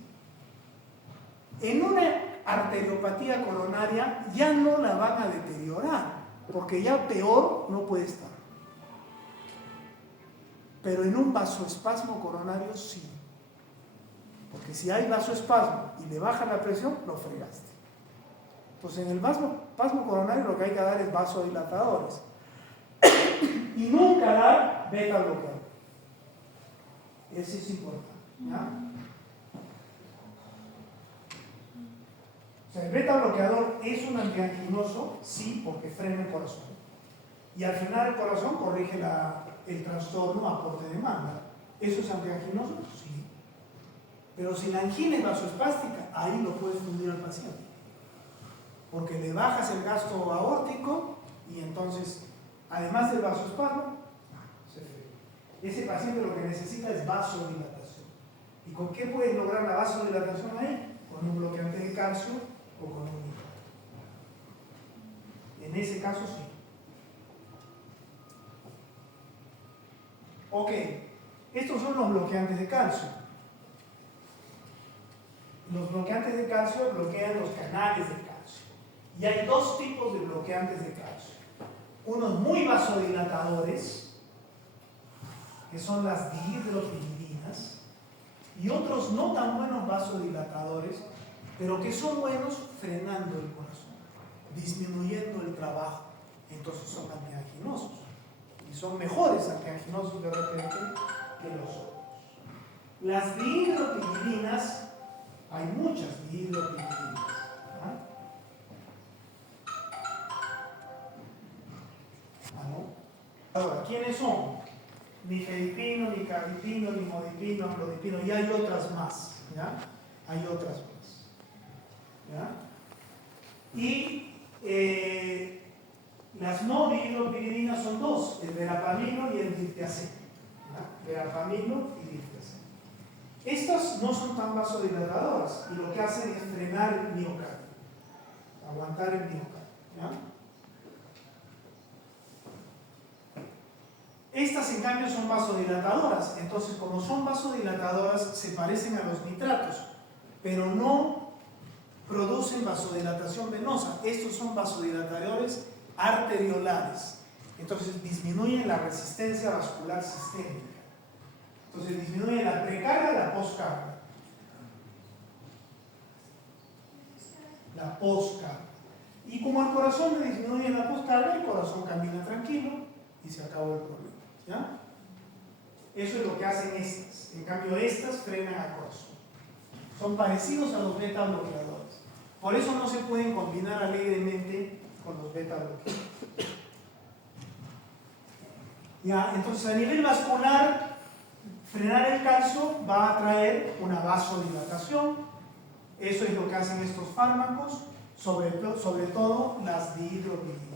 En una arteriopatía coronaria ya no la van a deteriorar porque ya peor no puede estar, pero en un vasoespasmo coronario sí. Porque si hay vasoespasmo y le baja la presión, lo fregaste. Entonces, en el vasoespasmo coronario lo que hay que dar es vasodilatadores. Y nunca dar beta bloqueador. Eso es importante, ¿ya? O sea, el beta bloqueador es un antianginoso, sí, porque frena el corazón. Y al frenar el corazón corrige el trastorno aporte-demanda. ¿Eso es antianginoso? Sí. Pero si la angina es vasoespástica, ahí lo puedes fundir al paciente. Porque le bajas el gasto aórtico y entonces, además del vasoespasmo, se frena. Ese paciente lo que necesita es vasodilatación. ¿Y con qué puedes lograr la vasodilatación ahí? Con un bloqueante de calcio o con un nitrato. En ese caso sí. Ok, estos son los bloqueantes de calcio. Los bloqueantes de calcio bloquean los canales de calcio. Y hay dos tipos de bloqueantes de calcio. Unos muy vasodilatadores, que son las dihidropiridinas, y otros no tan buenos vasodilatadores, pero que son buenos frenando el corazón, disminuyendo el trabajo. Entonces son antianginosos. Y son mejores antianginosos de repente que los otros. Las dihidropiridinas, hay muchas dihidropiridinas. Ahora, ¿quiénes son? Nifedipino, nicardipino, limodipino, amlodipino, y hay otras más, ¿ya? Hay otras más, ¿ya? Y las no dihidropiridinas son dos, el verapamino y el diltiazem, verapamilo y diltiazem. Estas no son tan vasodilatadoras y lo que hacen es frenar el miocardio, aguantar el miocardio. ¿Ya? Estas en cambio son vasodilatadoras, entonces como son vasodilatadoras se parecen a los nitratos, pero no producen vasodilatación venosa. Estos son vasodilatadores arteriolares, entonces disminuyen la resistencia vascular sistémica. Entonces disminuye la precarga y la poscarga. La poscarga. Y como el corazón le disminuye la poscarga, el corazón camina tranquilo y se acabó el problema. ¿Ya? Eso es lo que hacen estas. En cambio, estas frenan al corazón. Son parecidos a los beta bloqueadores. Por eso no se pueden combinar alegremente con los beta bloqueadores. ¿Ya? Entonces, a nivel vascular, frenar el calcio va a traer una vasodilatación. Eso es lo que hacen estos fármacos, sobre todo las dihidropiridinas.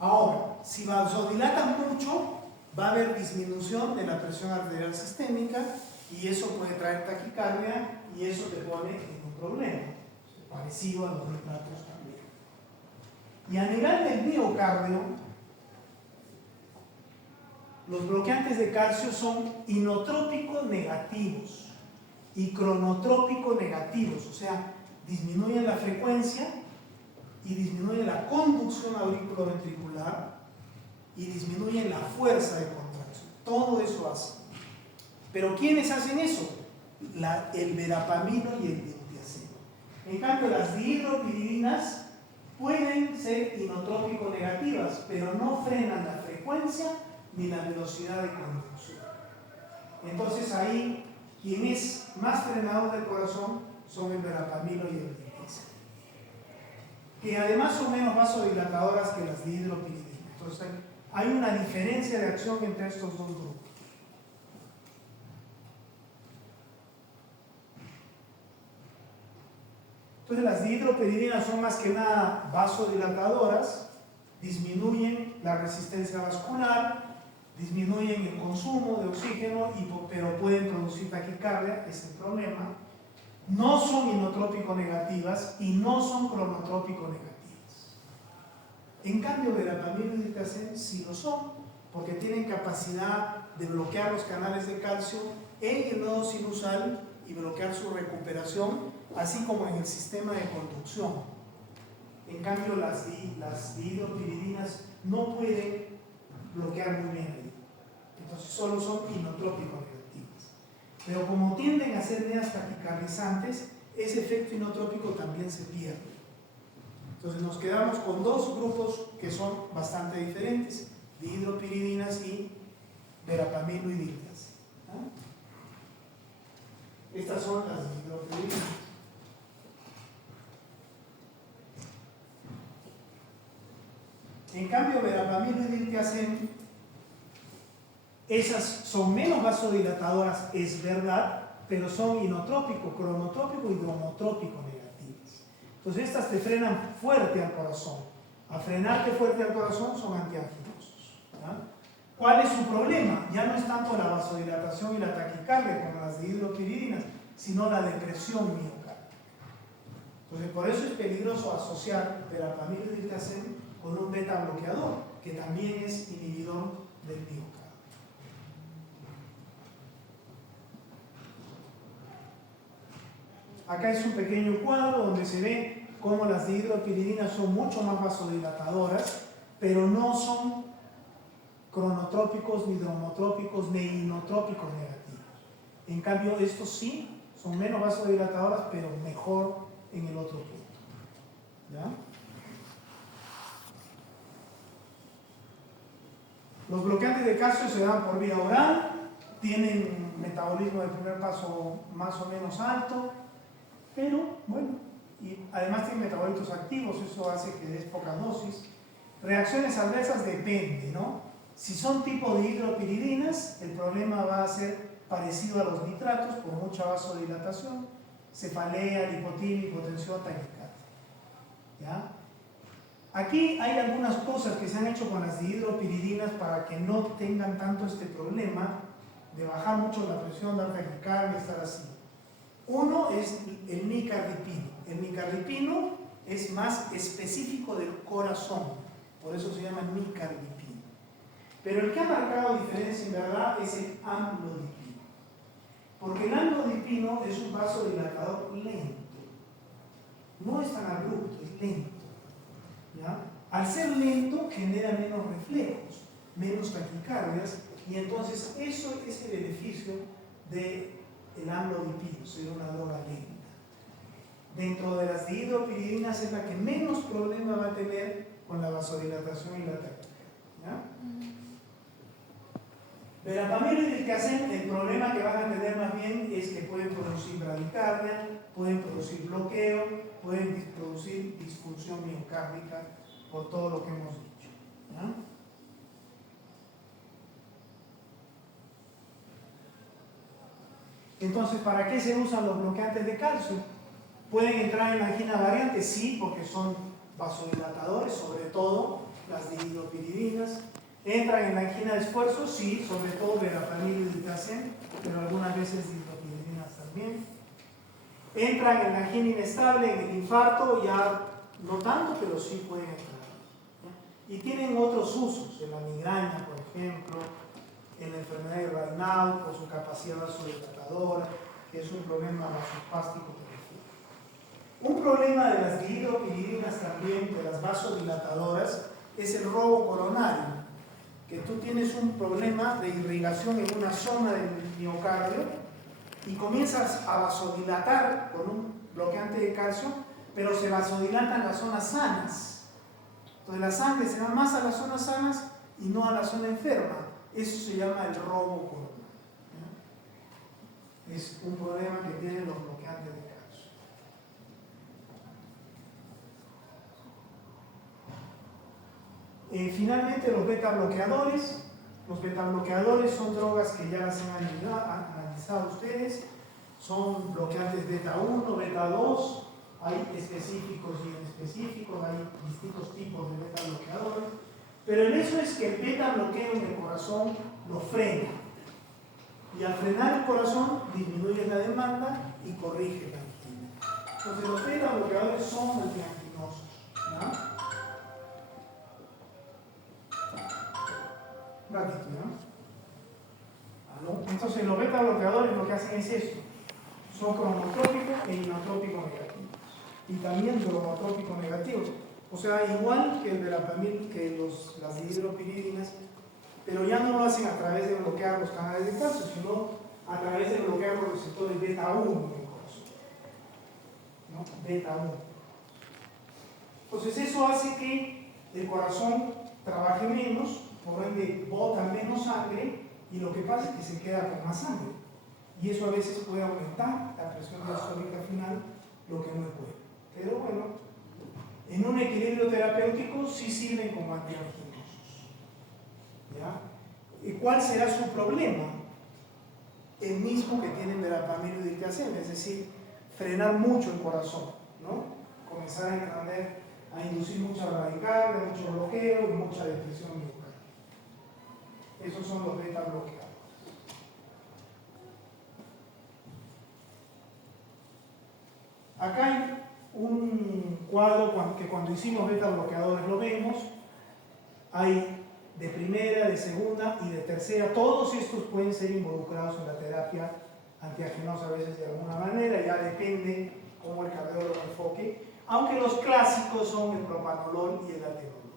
Ahora, si vasodilatan mucho, va a haber disminución de la presión arterial sistémica y eso puede traer taquicardia y eso te pone en un problema, parecido a los nitratos también. Y a nivel del miocardio, los bloqueantes de calcio son inotrópicos negativos y cronotrópicos negativos, o sea, disminuyen la frecuencia y disminuyen la conducción auriculoventricular y disminuyen la fuerza de contracción. Todo eso hace. ¿Pero quiénes hacen eso? El verapamilo y el diltiazem. En cambio, las dihidropiridinas pueden ser inotrópico negativas, pero no frenan la frecuencia ni la velocidad de conducción. Entonces ahí, quien es más frenador del corazón son el verapamilo y el diltiazem, que además son menos vasodilatadoras que las dihidropiridinas. Entonces hay una diferencia de acción entre estos dos grupos. Entonces las dihidropiridinas son más que nada vasodilatadoras, disminuyen la resistencia vascular, disminuyen el consumo de oxígeno, pero pueden producir taquicardia, es el problema. No son inotrópico negativas y no son cronotrópico negativas. En cambio, verapamilo y diltiazem sí lo son, porque tienen capacidad de bloquear los canales de calcio en el nodo sinusal y bloquear su recuperación, así como en el sistema de conducción. En cambio, las dihidropiridinas no pueden bloquear muy bien ahí. Entonces, solo son inotrópico negativas. Pero como tienden a ser medias taquicardizantes, ese efecto inotrópico también se pierde. Entonces nos quedamos con dos grupos que son bastante diferentes, dihidropiridinas y verapamilo y diltiazem. Estas son las dihidropiridinas. En cambio, verapamilo y diltiazem, esas son menos vasodilatadoras, es verdad, pero son inotrópico, cronotrópico y dromotrópico negativas. Entonces estas te frenan fuerte al corazón. A frenarte fuerte al corazón son antianginosos. ¿Cuál es su problema? Ya no es tanto la vasodilatación y la taquicardia como las dihidropiridinas, sino la depresión miocárdica. Entonces por eso es peligroso asociar verapamilo y diltiazem con un beta bloqueador, que también es inhibidor del miocardio. Acá es un pequeño cuadro donde se ve cómo las dihidropiridinas son mucho más vasodilatadoras, pero no son cronotrópicos, ni dromotrópicos, ni inotrópicos negativos. En cambio, estos sí son menos vasodilatadoras, pero mejor en el otro punto. ¿Ya? Los bloqueantes de calcio se dan por vía oral, tienen metabolismo de primer paso más o menos alto, pero bueno, y además tienen metabolitos activos, eso hace que des pocas dosis. Reacciones adversas depende, ¿no? Si son tipo dihidropiridinas, el problema va a ser parecido a los nitratos, por mucha vasodilatación, cefalea, lipotimia, hipotensión, taquicardia. ¿Ya? Aquí hay algunas cosas que se han hecho con las dihidropiridinas para que no tengan tanto este problema de bajar mucho la presión, dar taquicardia, estar así. Uno es el micardipino. El micardipino es más específico del corazón, por eso se llama micardipino. Pero el que ha marcado diferencia en verdad es el amlodipino. Porque el amlodipino es un vasodilatador lento. No es tan abrupto, es lento. ¿Ya? Al ser lento genera menos reflejos, menos taquicardias, y entonces eso es el beneficio del amlodipino, ser una droga lenta. Dentro de las dihidropiridinas es la que menos problema va a tener con la vasodilatación y la taquicardia. Verapamil y diltiazem, el problema que van a tener más bien es que pueden producir bradicardia, pueden producir bloqueo, pueden producir disfunción miocárdica por todo lo que hemos dicho. ¿Ya? Entonces, ¿para qué se usan los bloqueantes de calcio? ¿Pueden entrar en angina variante? Sí, porque son vasodilatadores, sobre todo las dihidropiridinas. ¿Entran en la angina de esfuerzo? Sí, sobre todo verapamil y diltiazem, pero algunas veces dihidropiridinas también. ¿Entran en la angina inestable, en el infarto? Ya no tanto, pero sí pueden entrar. Y tienen otros usos, en la migraña, por ejemplo, en la enfermedad de Raynaud, por su capacidad vasodilatadora, que es un problema vasospástico. Un problema de las dihidropiridinas también, de las vasodilatadoras, es el robo coronario, que tú tienes un problema de irrigación en una zona del miocardio y comienzas a vasodilatar con un bloqueante de calcio, pero se vasodilatan las zonas sanas. Entonces la sangre se va más a las zonas sanas y no a la zona enferma. Eso se llama el robo coronario. Es un problema que tienen los bloqueantes de calcio. Finalmente, los beta bloqueadores. Los beta bloqueadores son drogas que ya las han analizado ustedes. Son bloqueantes beta 1, beta 2. Hay específicos y inespecíficos. Hay distintos tipos de beta bloqueadores. Pero el hecho es que el beta bloqueo en el corazón lo frena. Y al frenar el corazón, disminuye la demanda y corrige la angina. Entonces, los beta bloqueadores son antianginosos. ¿No? Ratito, ¿no? Entonces los beta bloqueadores lo que hacen es esto: son cronotrópicos e inotrópicos negativos y también drogotrópicos negativos, o sea, igual que el verapamil, que las dihidropiridinas, pero ya no lo hacen a través de bloquear los canales de calcio, sino a través de bloquear los receptores beta 1 en el corazón, ¿no? Beta 1. Entonces eso hace que el corazón trabaje menos, por ende bota menos sangre, y lo que pasa es que se queda con más sangre, y eso a veces puede aumentar la presión diastólica final, lo que no es bueno. Pero bueno, en un equilibrio terapéutico sí sirven como antianginosos. ¿Ya? ¿Y cuál será su problema? El mismo que tienen verapamil y diltiazem, es decir, frenar mucho el corazón, ¿no? Comenzar a inducir mucha bradicardia, mucho bloqueo y mucha depresión miocárdica. Esos son los beta bloqueadores. Acá hay un cuadro que cuando hicimos beta bloqueadores lo vemos. Hay de primera, de segunda y de tercera. Todos estos pueden ser involucrados en la terapia antianginosa a veces de alguna manera, ya depende cómo el cardiólogo enfoque, aunque los clásicos son el propanolol y el atenolol.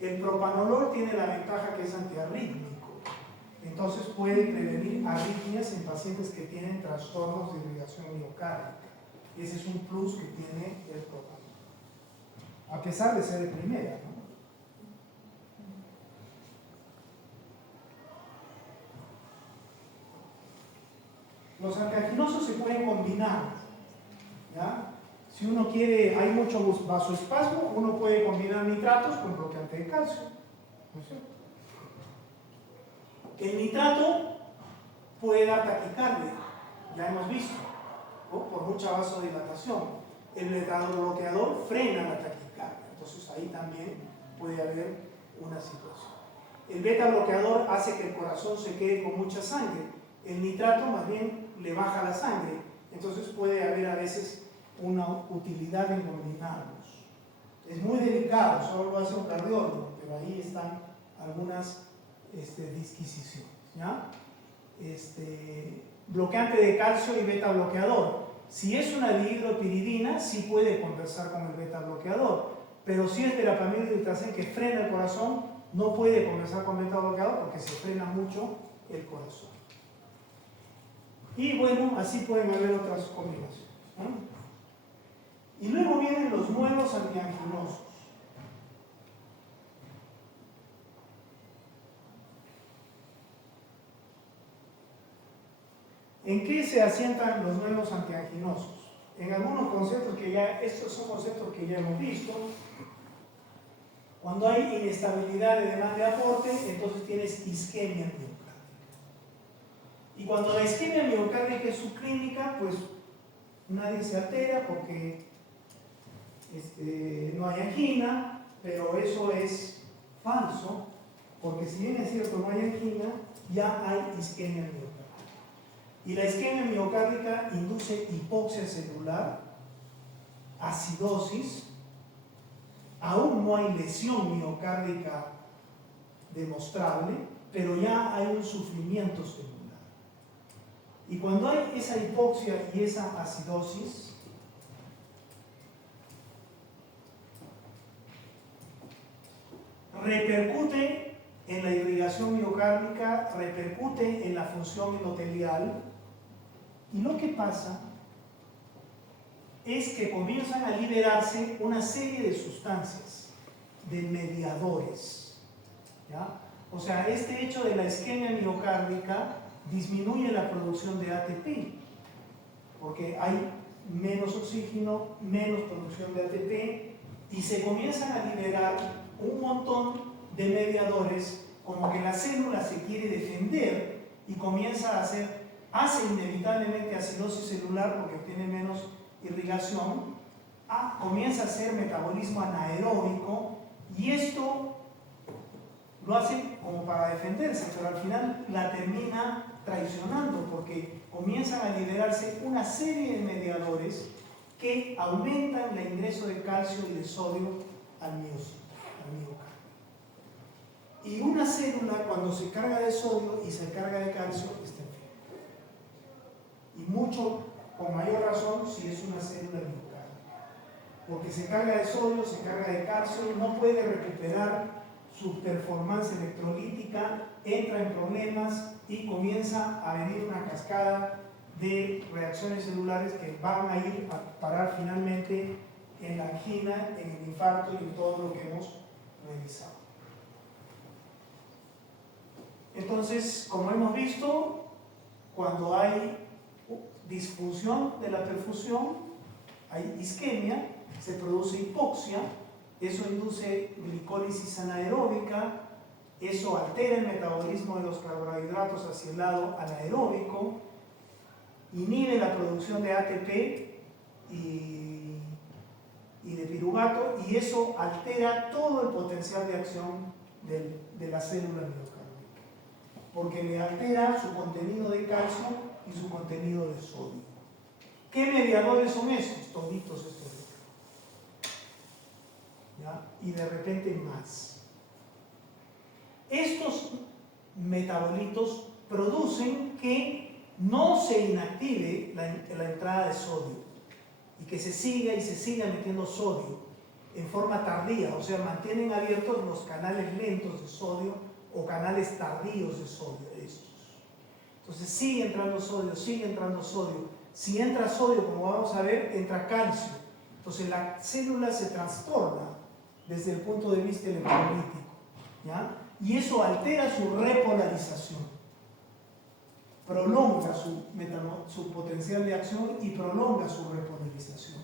El propanolol tiene la ventaja que es antiarrítmico, entonces puede prevenir arritmias en pacientes que tienen trastornos de irrigación miocárdica. Ese es un plus que tiene el propanolol, a pesar de ser de primera, ¿no? Los antianginosos se pueden combinar, ¿ya? Si uno quiere, hay mucho vasoespasmo, uno puede combinar nitratos con bloqueante de calcio, ¿no es cierto? El nitrato puede dar taquicardia, ya hemos visto, ¿no? Por mucha vasodilatación. El beta bloqueador frena la taquicardia. Entonces entonces ahí también puede haber una situación. El beta bloqueador hace que el corazón se quede con mucha sangre. El nitrato más bien le baja la sangre, entonces puede haber a veces una utilidad en combinarlos. Es muy delicado, solo lo hace un cardiólogo, pero ahí están algunas disquisiciones, ¿ya? Bloqueante de calcio y beta bloqueador. Si es una dihidropiridina, sí puede conversar con el beta bloqueador, pero si es verapamil y diltracén que frena el corazón, no puede conversar con beta bloqueador porque se frena mucho el corazón. Y bueno, así pueden haber otras combinaciones, ¿no? Y luego vienen los nuevos antianginosos. ¿En qué se asientan los nuevos antianginosos? En algunos conceptos que ya, estos son conceptos que ya hemos visto. Cuando hay inestabilidad de demanda de aporte, entonces tienes isquemia miocárdica. Y cuando la isquemia miocárdica es subclínica, pues nadie se altera porque no hay angina, pero eso es falso, porque si bien es cierto no hay angina, ya hay isquemia miocárdica. Y la isquemia miocárdica induce hipoxia celular, acidosis, aún no hay lesión miocárdica demostrable, pero ya hay un sufrimiento celular. Y cuando hay esa hipoxia y esa acidosis, repercute en la irrigación miocárdica, repercute en la función endotelial, y lo que pasa es que comienzan a liberarse una serie de sustancias, de mediadores, ¿ya? O sea, este hecho de la isquemia miocárdica disminuye la producción de ATP, porque hay menos oxígeno, menos producción de ATP, y se comienzan a liberar un montón de mediadores, como que la célula se quiere defender y comienza a hace inevitablemente acidosis celular porque tiene menos irrigación, comienza a hacer metabolismo anaeróbico, y esto lo hace como para defenderse, pero al final la termina traicionando porque comienzan a liberarse una serie de mediadores que aumentan el ingreso de calcio y de sodio al miocárdio. Y una célula, cuando se carga de sodio y se carga de calcio, está enferma. Y mucho, con mayor razón, si es una célula miocárdica. Porque se carga de sodio, se carga de calcio, no puede recuperar su performance electrolítica, entra en problemas y comienza a venir una cascada de reacciones celulares que van a ir a parar finalmente en la angina, en el infarto y en todo lo que hemos revisado. Entonces, como hemos visto, cuando hay disfunción de la perfusión, hay isquemia, se produce hipoxia, eso induce glicólisis anaeróbica, eso altera el metabolismo de los carbohidratos hacia el lado anaeróbico, inhibe la producción de ATP y de piruvato, y eso altera todo el potencial de acción de la célula miocárdica, porque le altera su contenido de calcio y su contenido de sodio. ¿Qué mediadores son estos? Toditos estos. ¿Ya? Y de repente más. Estos metabolitos producen que no se inactive la entrada de sodio y que se siga y se siga metiendo sodio en forma tardía, o sea, mantienen abiertos los canales lentos de sodio o canales tardíos de sodio estos. Entonces sigue entrando sodio, sigue entrando sodio. Si entra sodio, como vamos a ver, entra calcio. Entonces la célula se transforma desde el punto de vista electrolítico, ¿ya? Y eso altera su repolarización, prolonga su potencial de acción y prolonga su repolarización.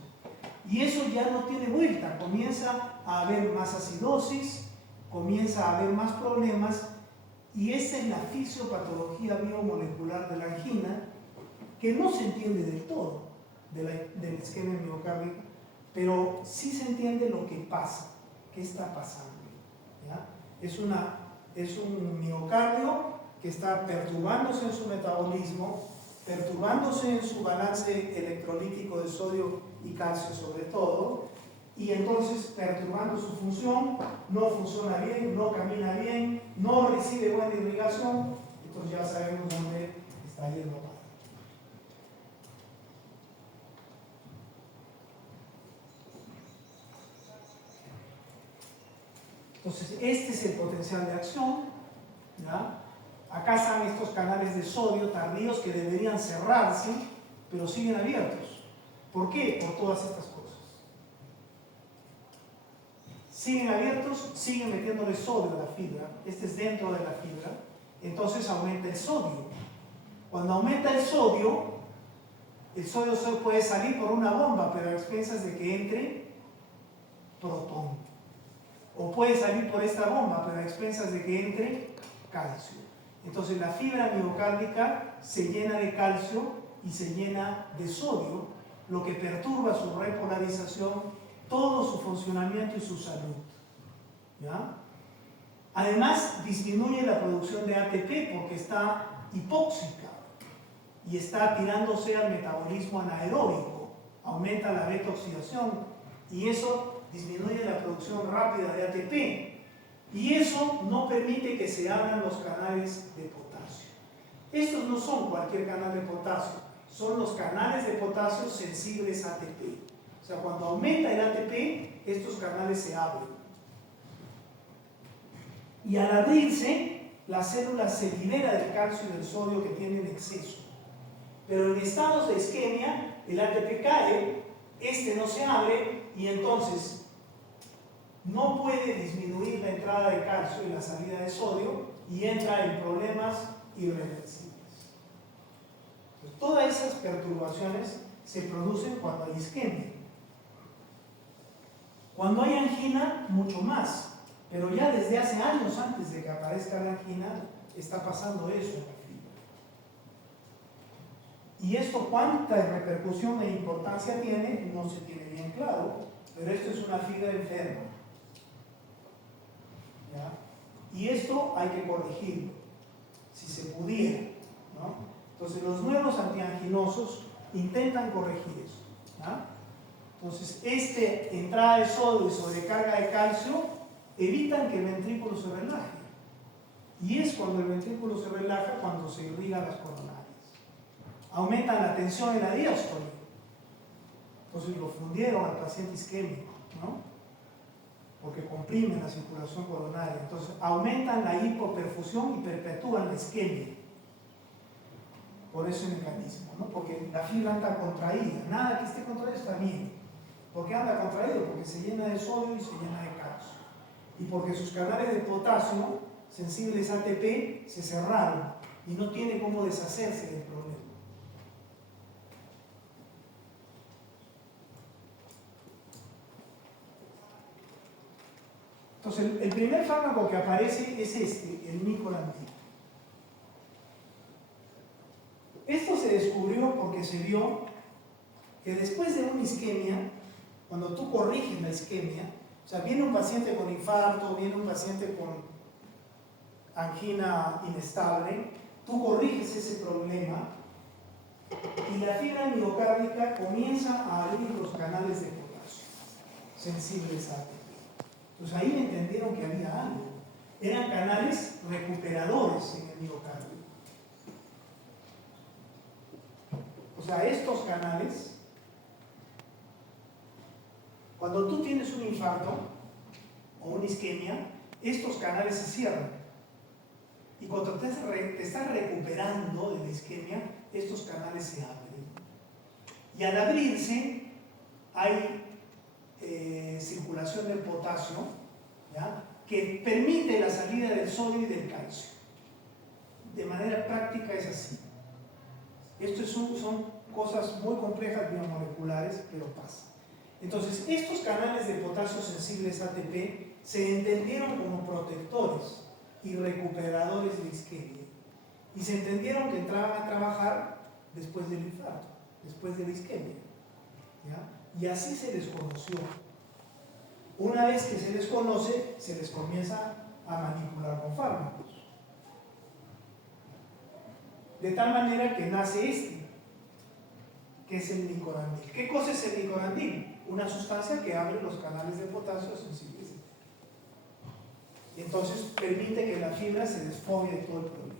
Y eso ya no tiene vuelta, comienza a haber más acidosis, comienza a haber más problemas, y esa es la fisiopatología biomolecular de la angina, que no se entiende del todo de la isquemia miocárdica, pero sí se entiende lo que pasa. ¿qué está pasando? ¿Ya? Es un miocardio que está perturbándose en su metabolismo, perturbándose en su balance electrolítico de sodio y calcio sobre todo, y entonces perturbando su función, no funciona bien, no camina bien, no recibe buena irrigación, entonces ya sabemos dónde está yendo mal. Entonces este es el potencial de acción, ¿ya? Acá están estos canales de sodio tardíos que deberían cerrarse, pero siguen abiertos. ¿Por qué? Por todas estas cosas. Siguen abiertos, siguen metiéndole sodio a la fibra. Este es dentro de la fibra. Entonces aumenta el sodio. Cuando aumenta el sodio solo puede salir por una bomba, pero a expensas de que entre protón. O puede salir por esta bomba, pero a expensas de que entre calcio. Entonces la fibra miocárdica se llena de calcio y se llena de sodio, lo que perturba su repolarización, todo su funcionamiento y su salud. ¿Ya? Además, disminuye la producción de ATP porque está hipóxica y está tirándose al metabolismo anaeróbico, aumenta la beta oxidación y eso disminuye la producción rápida de ATP. Y eso no permite que se abran los canales de potasio. Estos no son cualquier canal de potasio, son los canales de potasio sensibles a ATP. O sea, cuando aumenta el ATP, estos canales se abren. Y al abrirse, la célula se libera del calcio y del sodio que tiene en exceso. Pero en estados de isquemia, el ATP cae, este no se abre y entonces no puede disminuir la entrada de calcio y la salida de sodio y entra en problemas irreversibles. Entonces, todas esas perturbaciones se producen cuando hay isquemia. Cuando hay angina, mucho más. Pero ya desde hace años antes de que aparezca la angina, está pasando eso en la fibra. Y esto cuánta repercusión e importancia tiene, no se tiene bien claro, pero esto es una fibra enferma. ¿Ya? Y esto hay que corregirlo, si se pudiera, ¿no? Entonces los nuevos antianginosos intentan corregir eso, ¿ya? Entonces esta entrada de sodio y sobrecarga de calcio evitan que el ventrículo se relaje, y es cuando el ventrículo se relaja cuando se irriga las coronarias. Aumentan la tensión en la diástole, entonces lo fundieron al paciente isquémico, ¿no? Porque comprimen la circulación coronaria. Entonces aumentan la hipoperfusión y perpetúan la isquemia por ese mecanismo, ¿no? Porque la fibra anda contraída, nada que esté contraído está bien. ¿Por qué anda contraído? Porque se llena de sodio y se llena de calcio, y porque sus canales de potasio sensibles a ATP se cerraron y no tiene cómo deshacerse del problema. Entonces, el primer fármaco que aparece es este, el micolantín. Esto se descubrió porque se vio que después de una isquemia, cuando tú corriges la isquemia, o sea, viene un paciente con infarto, viene un paciente con angina inestable, tú corriges ese problema y la fibra miocárdica comienza a abrir los canales de potasio sensibles a ATP. Entonces ahí entendieron que había algo. Eran canales recuperadores en el miocardio. O sea, estos canales, cuando tú tienes un infarto o una isquemia, estos canales se cierran. Y cuando te estás recuperando de la isquemia, estos canales se abren. Y al abrirse, hay circulación del potasio, ¿ya? Que permite la salida del sodio y del calcio. De manera práctica es así. Estos son cosas muy complejas biomoleculares, pero pasa. Entonces, estos canales de potasio sensibles ATP se entendieron como protectores y recuperadores de isquemia. Y se entendieron que entraban a trabajar después del infarto, después de la isquemia, ¿ya? Y así se les conoció. Una vez que se les conoce, se les comienza a manipular con fármacos. De tal manera que nace este, que es el nicorandil. ¿Qué cosa es el nicorandil? Una sustancia que abre los canales de potasio sensibles. Y entonces permite que la fibra se desfogue de todo el problema.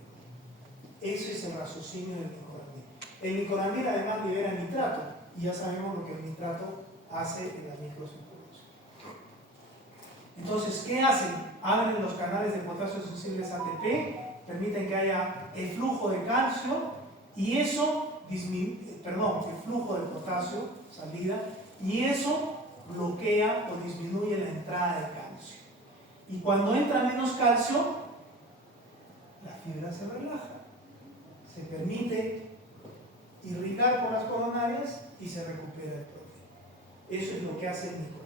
Ese es el raciocinio del nicorandil. El nicorandil además libera nitrato, y ya sabemos lo que el nitrato hace en la microcirculación. Entonces, ¿qué hacen? Abren los canales de potasio sensibles ATP, permiten que haya el flujo de calcio, y eso el flujo de potasio, salida, y eso bloquea o disminuye la entrada de calcio. Y cuando entra menos calcio, la fibra se relaja. Se permite irrigar por las coronarias y se recupera el problema. Eso es lo que hace el nicorandil.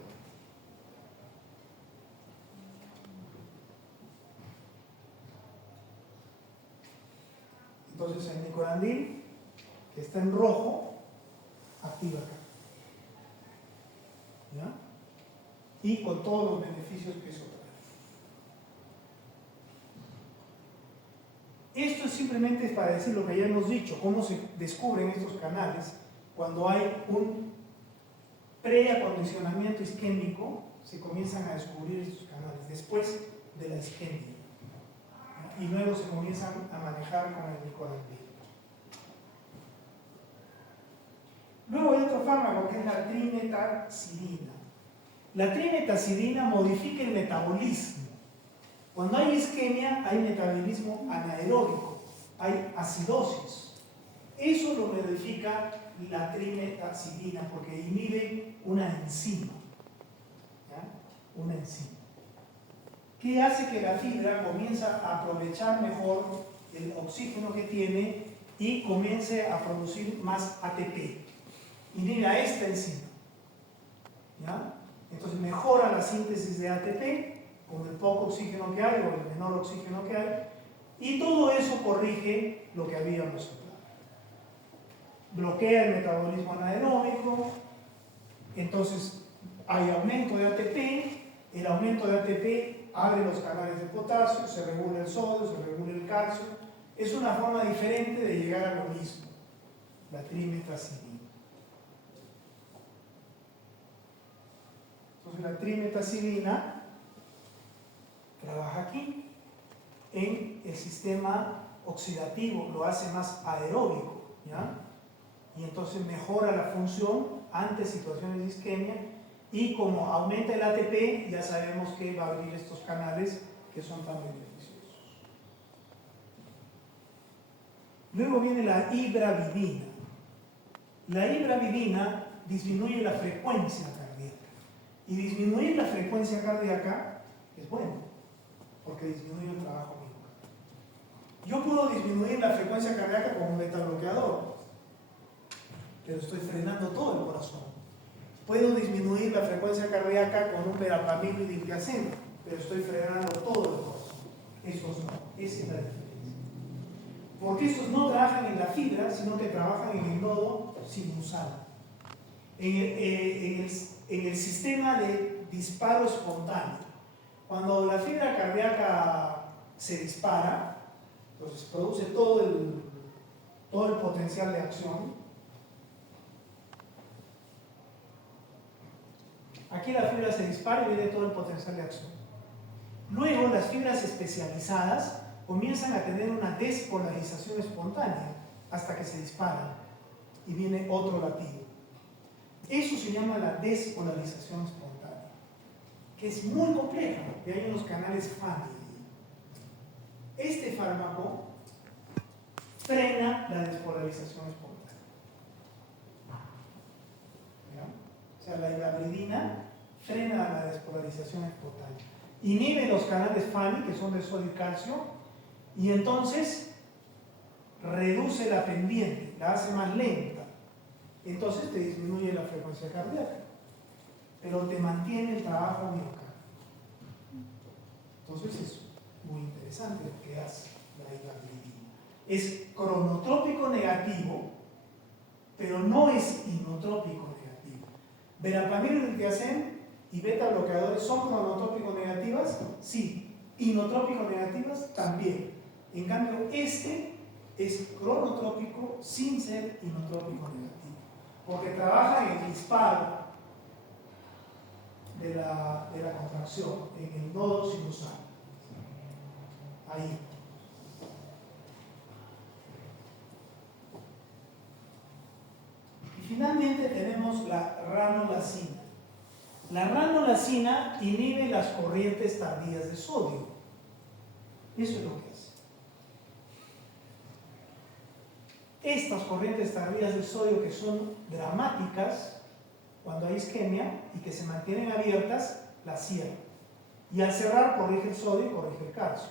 Entonces el nicorandil, que está en rojo, activa acá. ¿Ya? Y con todos los beneficios que eso trae. Esto es simplemente para decir lo que ya hemos dicho, cómo se descubren estos canales. Cuando hay un preacondicionamiento isquémico, se comienzan a descubrir estos canales después de la isquemia. Y luego se comienzan a manejar con el nicorandil. Luego hay otro fármaco que es la trimetazidina. La trimetazidina modifica el metabolismo. Cuando hay isquemia, hay metabolismo anaeróbico, hay acidosis. Eso lo modifica la trimetazidina porque inhibe una enzima. ¿Ya? Una enzima. ¿Qué hace que la fibra comience a aprovechar mejor el oxígeno que tiene y comience a producir más ATP? Inhibe a esta enzima. ¿Ya? Entonces mejora la síntesis de ATP con el poco oxígeno que hay o el menor oxígeno que hay, y todo eso corrige lo que habíamos hablado. Bloquea el metabolismo anaeróbico, entonces hay aumento de ATP, el aumento de ATP abre los canales de potasio, se regula el sodio, se regula el calcio. Es una forma diferente de llegar a lo mismo, la trimetazidina. Entonces la trimetazidina trabaja aquí en el sistema oxidativo, lo hace más aeróbico, ¿ya? Y entonces mejora la función ante situaciones de isquemia, y como aumenta el ATP, ya sabemos que va a abrir estos canales que son tan beneficiosos. Luego viene la ibravidina. La ibravidina disminuye la frecuencia cardíaca, y disminuir la frecuencia cardíaca es bueno, porque disminuye el trabajo microcardial. Yo puedo disminuir la frecuencia cardíaca con un beta-bloqueador, pero estoy frenando todo el corazón. Puedo disminuir la frecuencia cardíaca con un verapamil y diltiazem, pero estoy frenando todo el corazón. Esos no, esa es la diferencia. Porque estos no trabajan en la fibra, sino que trabajan en el nodo sinusal. En el sistema de disparo espontáneo. Cuando la fibra cardíaca se dispara, entonces produce todo el potencial de acción. Aquí la fibra se dispara y viene todo el potencial de acción. Luego las fibras especializadas comienzan a tener una despolarización espontánea hasta que se disparan y viene otro latido. Eso se llama la despolarización espontánea, que es muy compleja, y hay unos canales FANI. Este fármaco frena la despolarización espontánea. ¿Ya? O sea, la ibravidina frena la despolarización espontánea. Inhibe los canales FANI, que son de sodio y calcio, y entonces reduce la pendiente, la hace más lenta. Entonces te disminuye la frecuencia cardíaca, pero te mantiene el trabajo miocardio. Entonces es muy interesante lo que hace la ibravidina. Es cronotrópico negativo, pero no es inotrópico negativo. Verapamil y diltiazem y beta bloqueadores son cronotrópico negativas, sí, inotrópico negativas también. En cambio, este es cronotrópico sin ser inotrópico negativo, porque trabaja en el disparo de la contracción, en el nodo sinusal. Ahí. Y finalmente tenemos la ranolacina. La ranolacina inhibe las corrientes tardías de sodio. Eso es lo que hace. Estas corrientes tardías de sodio, que son dramáticas cuando hay isquemia y que se mantienen abiertas, las cierra. Y al cerrar corrige el sodio y corrige el calcio.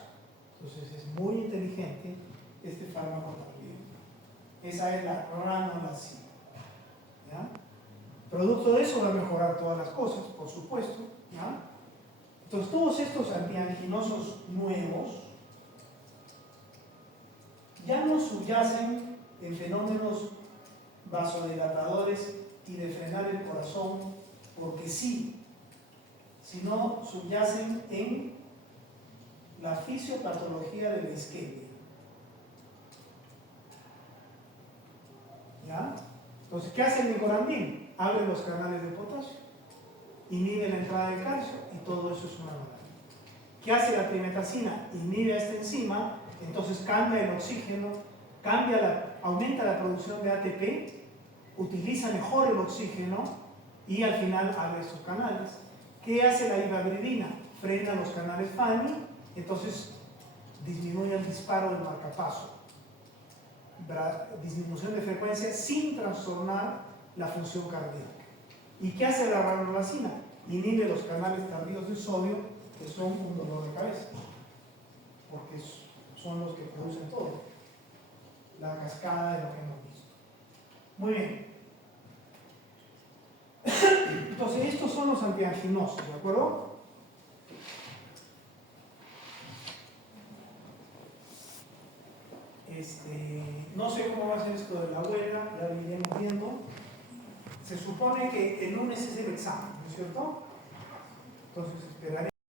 Entonces es muy inteligente este fármaco también. Esa es la ranolacina. ¿Ya? Producto de eso va a mejorar todas las cosas, por supuesto. ¿Ya? Entonces todos estos antianginosos nuevos ya no subyacen en fenómenos vasodilatadores y de frenar el corazón porque sí, sino subyacen en la fisiopatología de la isquemia. ¿Ya? Entonces, ¿qué hace el nicorandil? Abre los canales de potasio, inhibe la entrada de calcio y todo eso es una maravilla. ¿Qué hace la trimetacina? Inhibe a esta enzima, entonces cambia el oxígeno, aumenta la producción de ATP, utiliza mejor el oxígeno y al final abre estos canales. ¿Qué hace la ivabridina? Frena los canales Fanny, entonces disminuye el disparo del marcapaso. Disminución de frecuencia sin trastornar la función cardíaca. ¿Y qué hace la ranolacina? Inhibe los canales tardíos de sodio, que son un dolor de cabeza, porque son los que producen todo, la cascada de lo que hemos visto. Muy bien. Entonces, estos son los antianginosos, ¿de acuerdo? No sé cómo va a ser esto de la huelga, ya lo iremos viendo. Se supone que el lunes es el examen, ¿no es cierto? Entonces esperaré.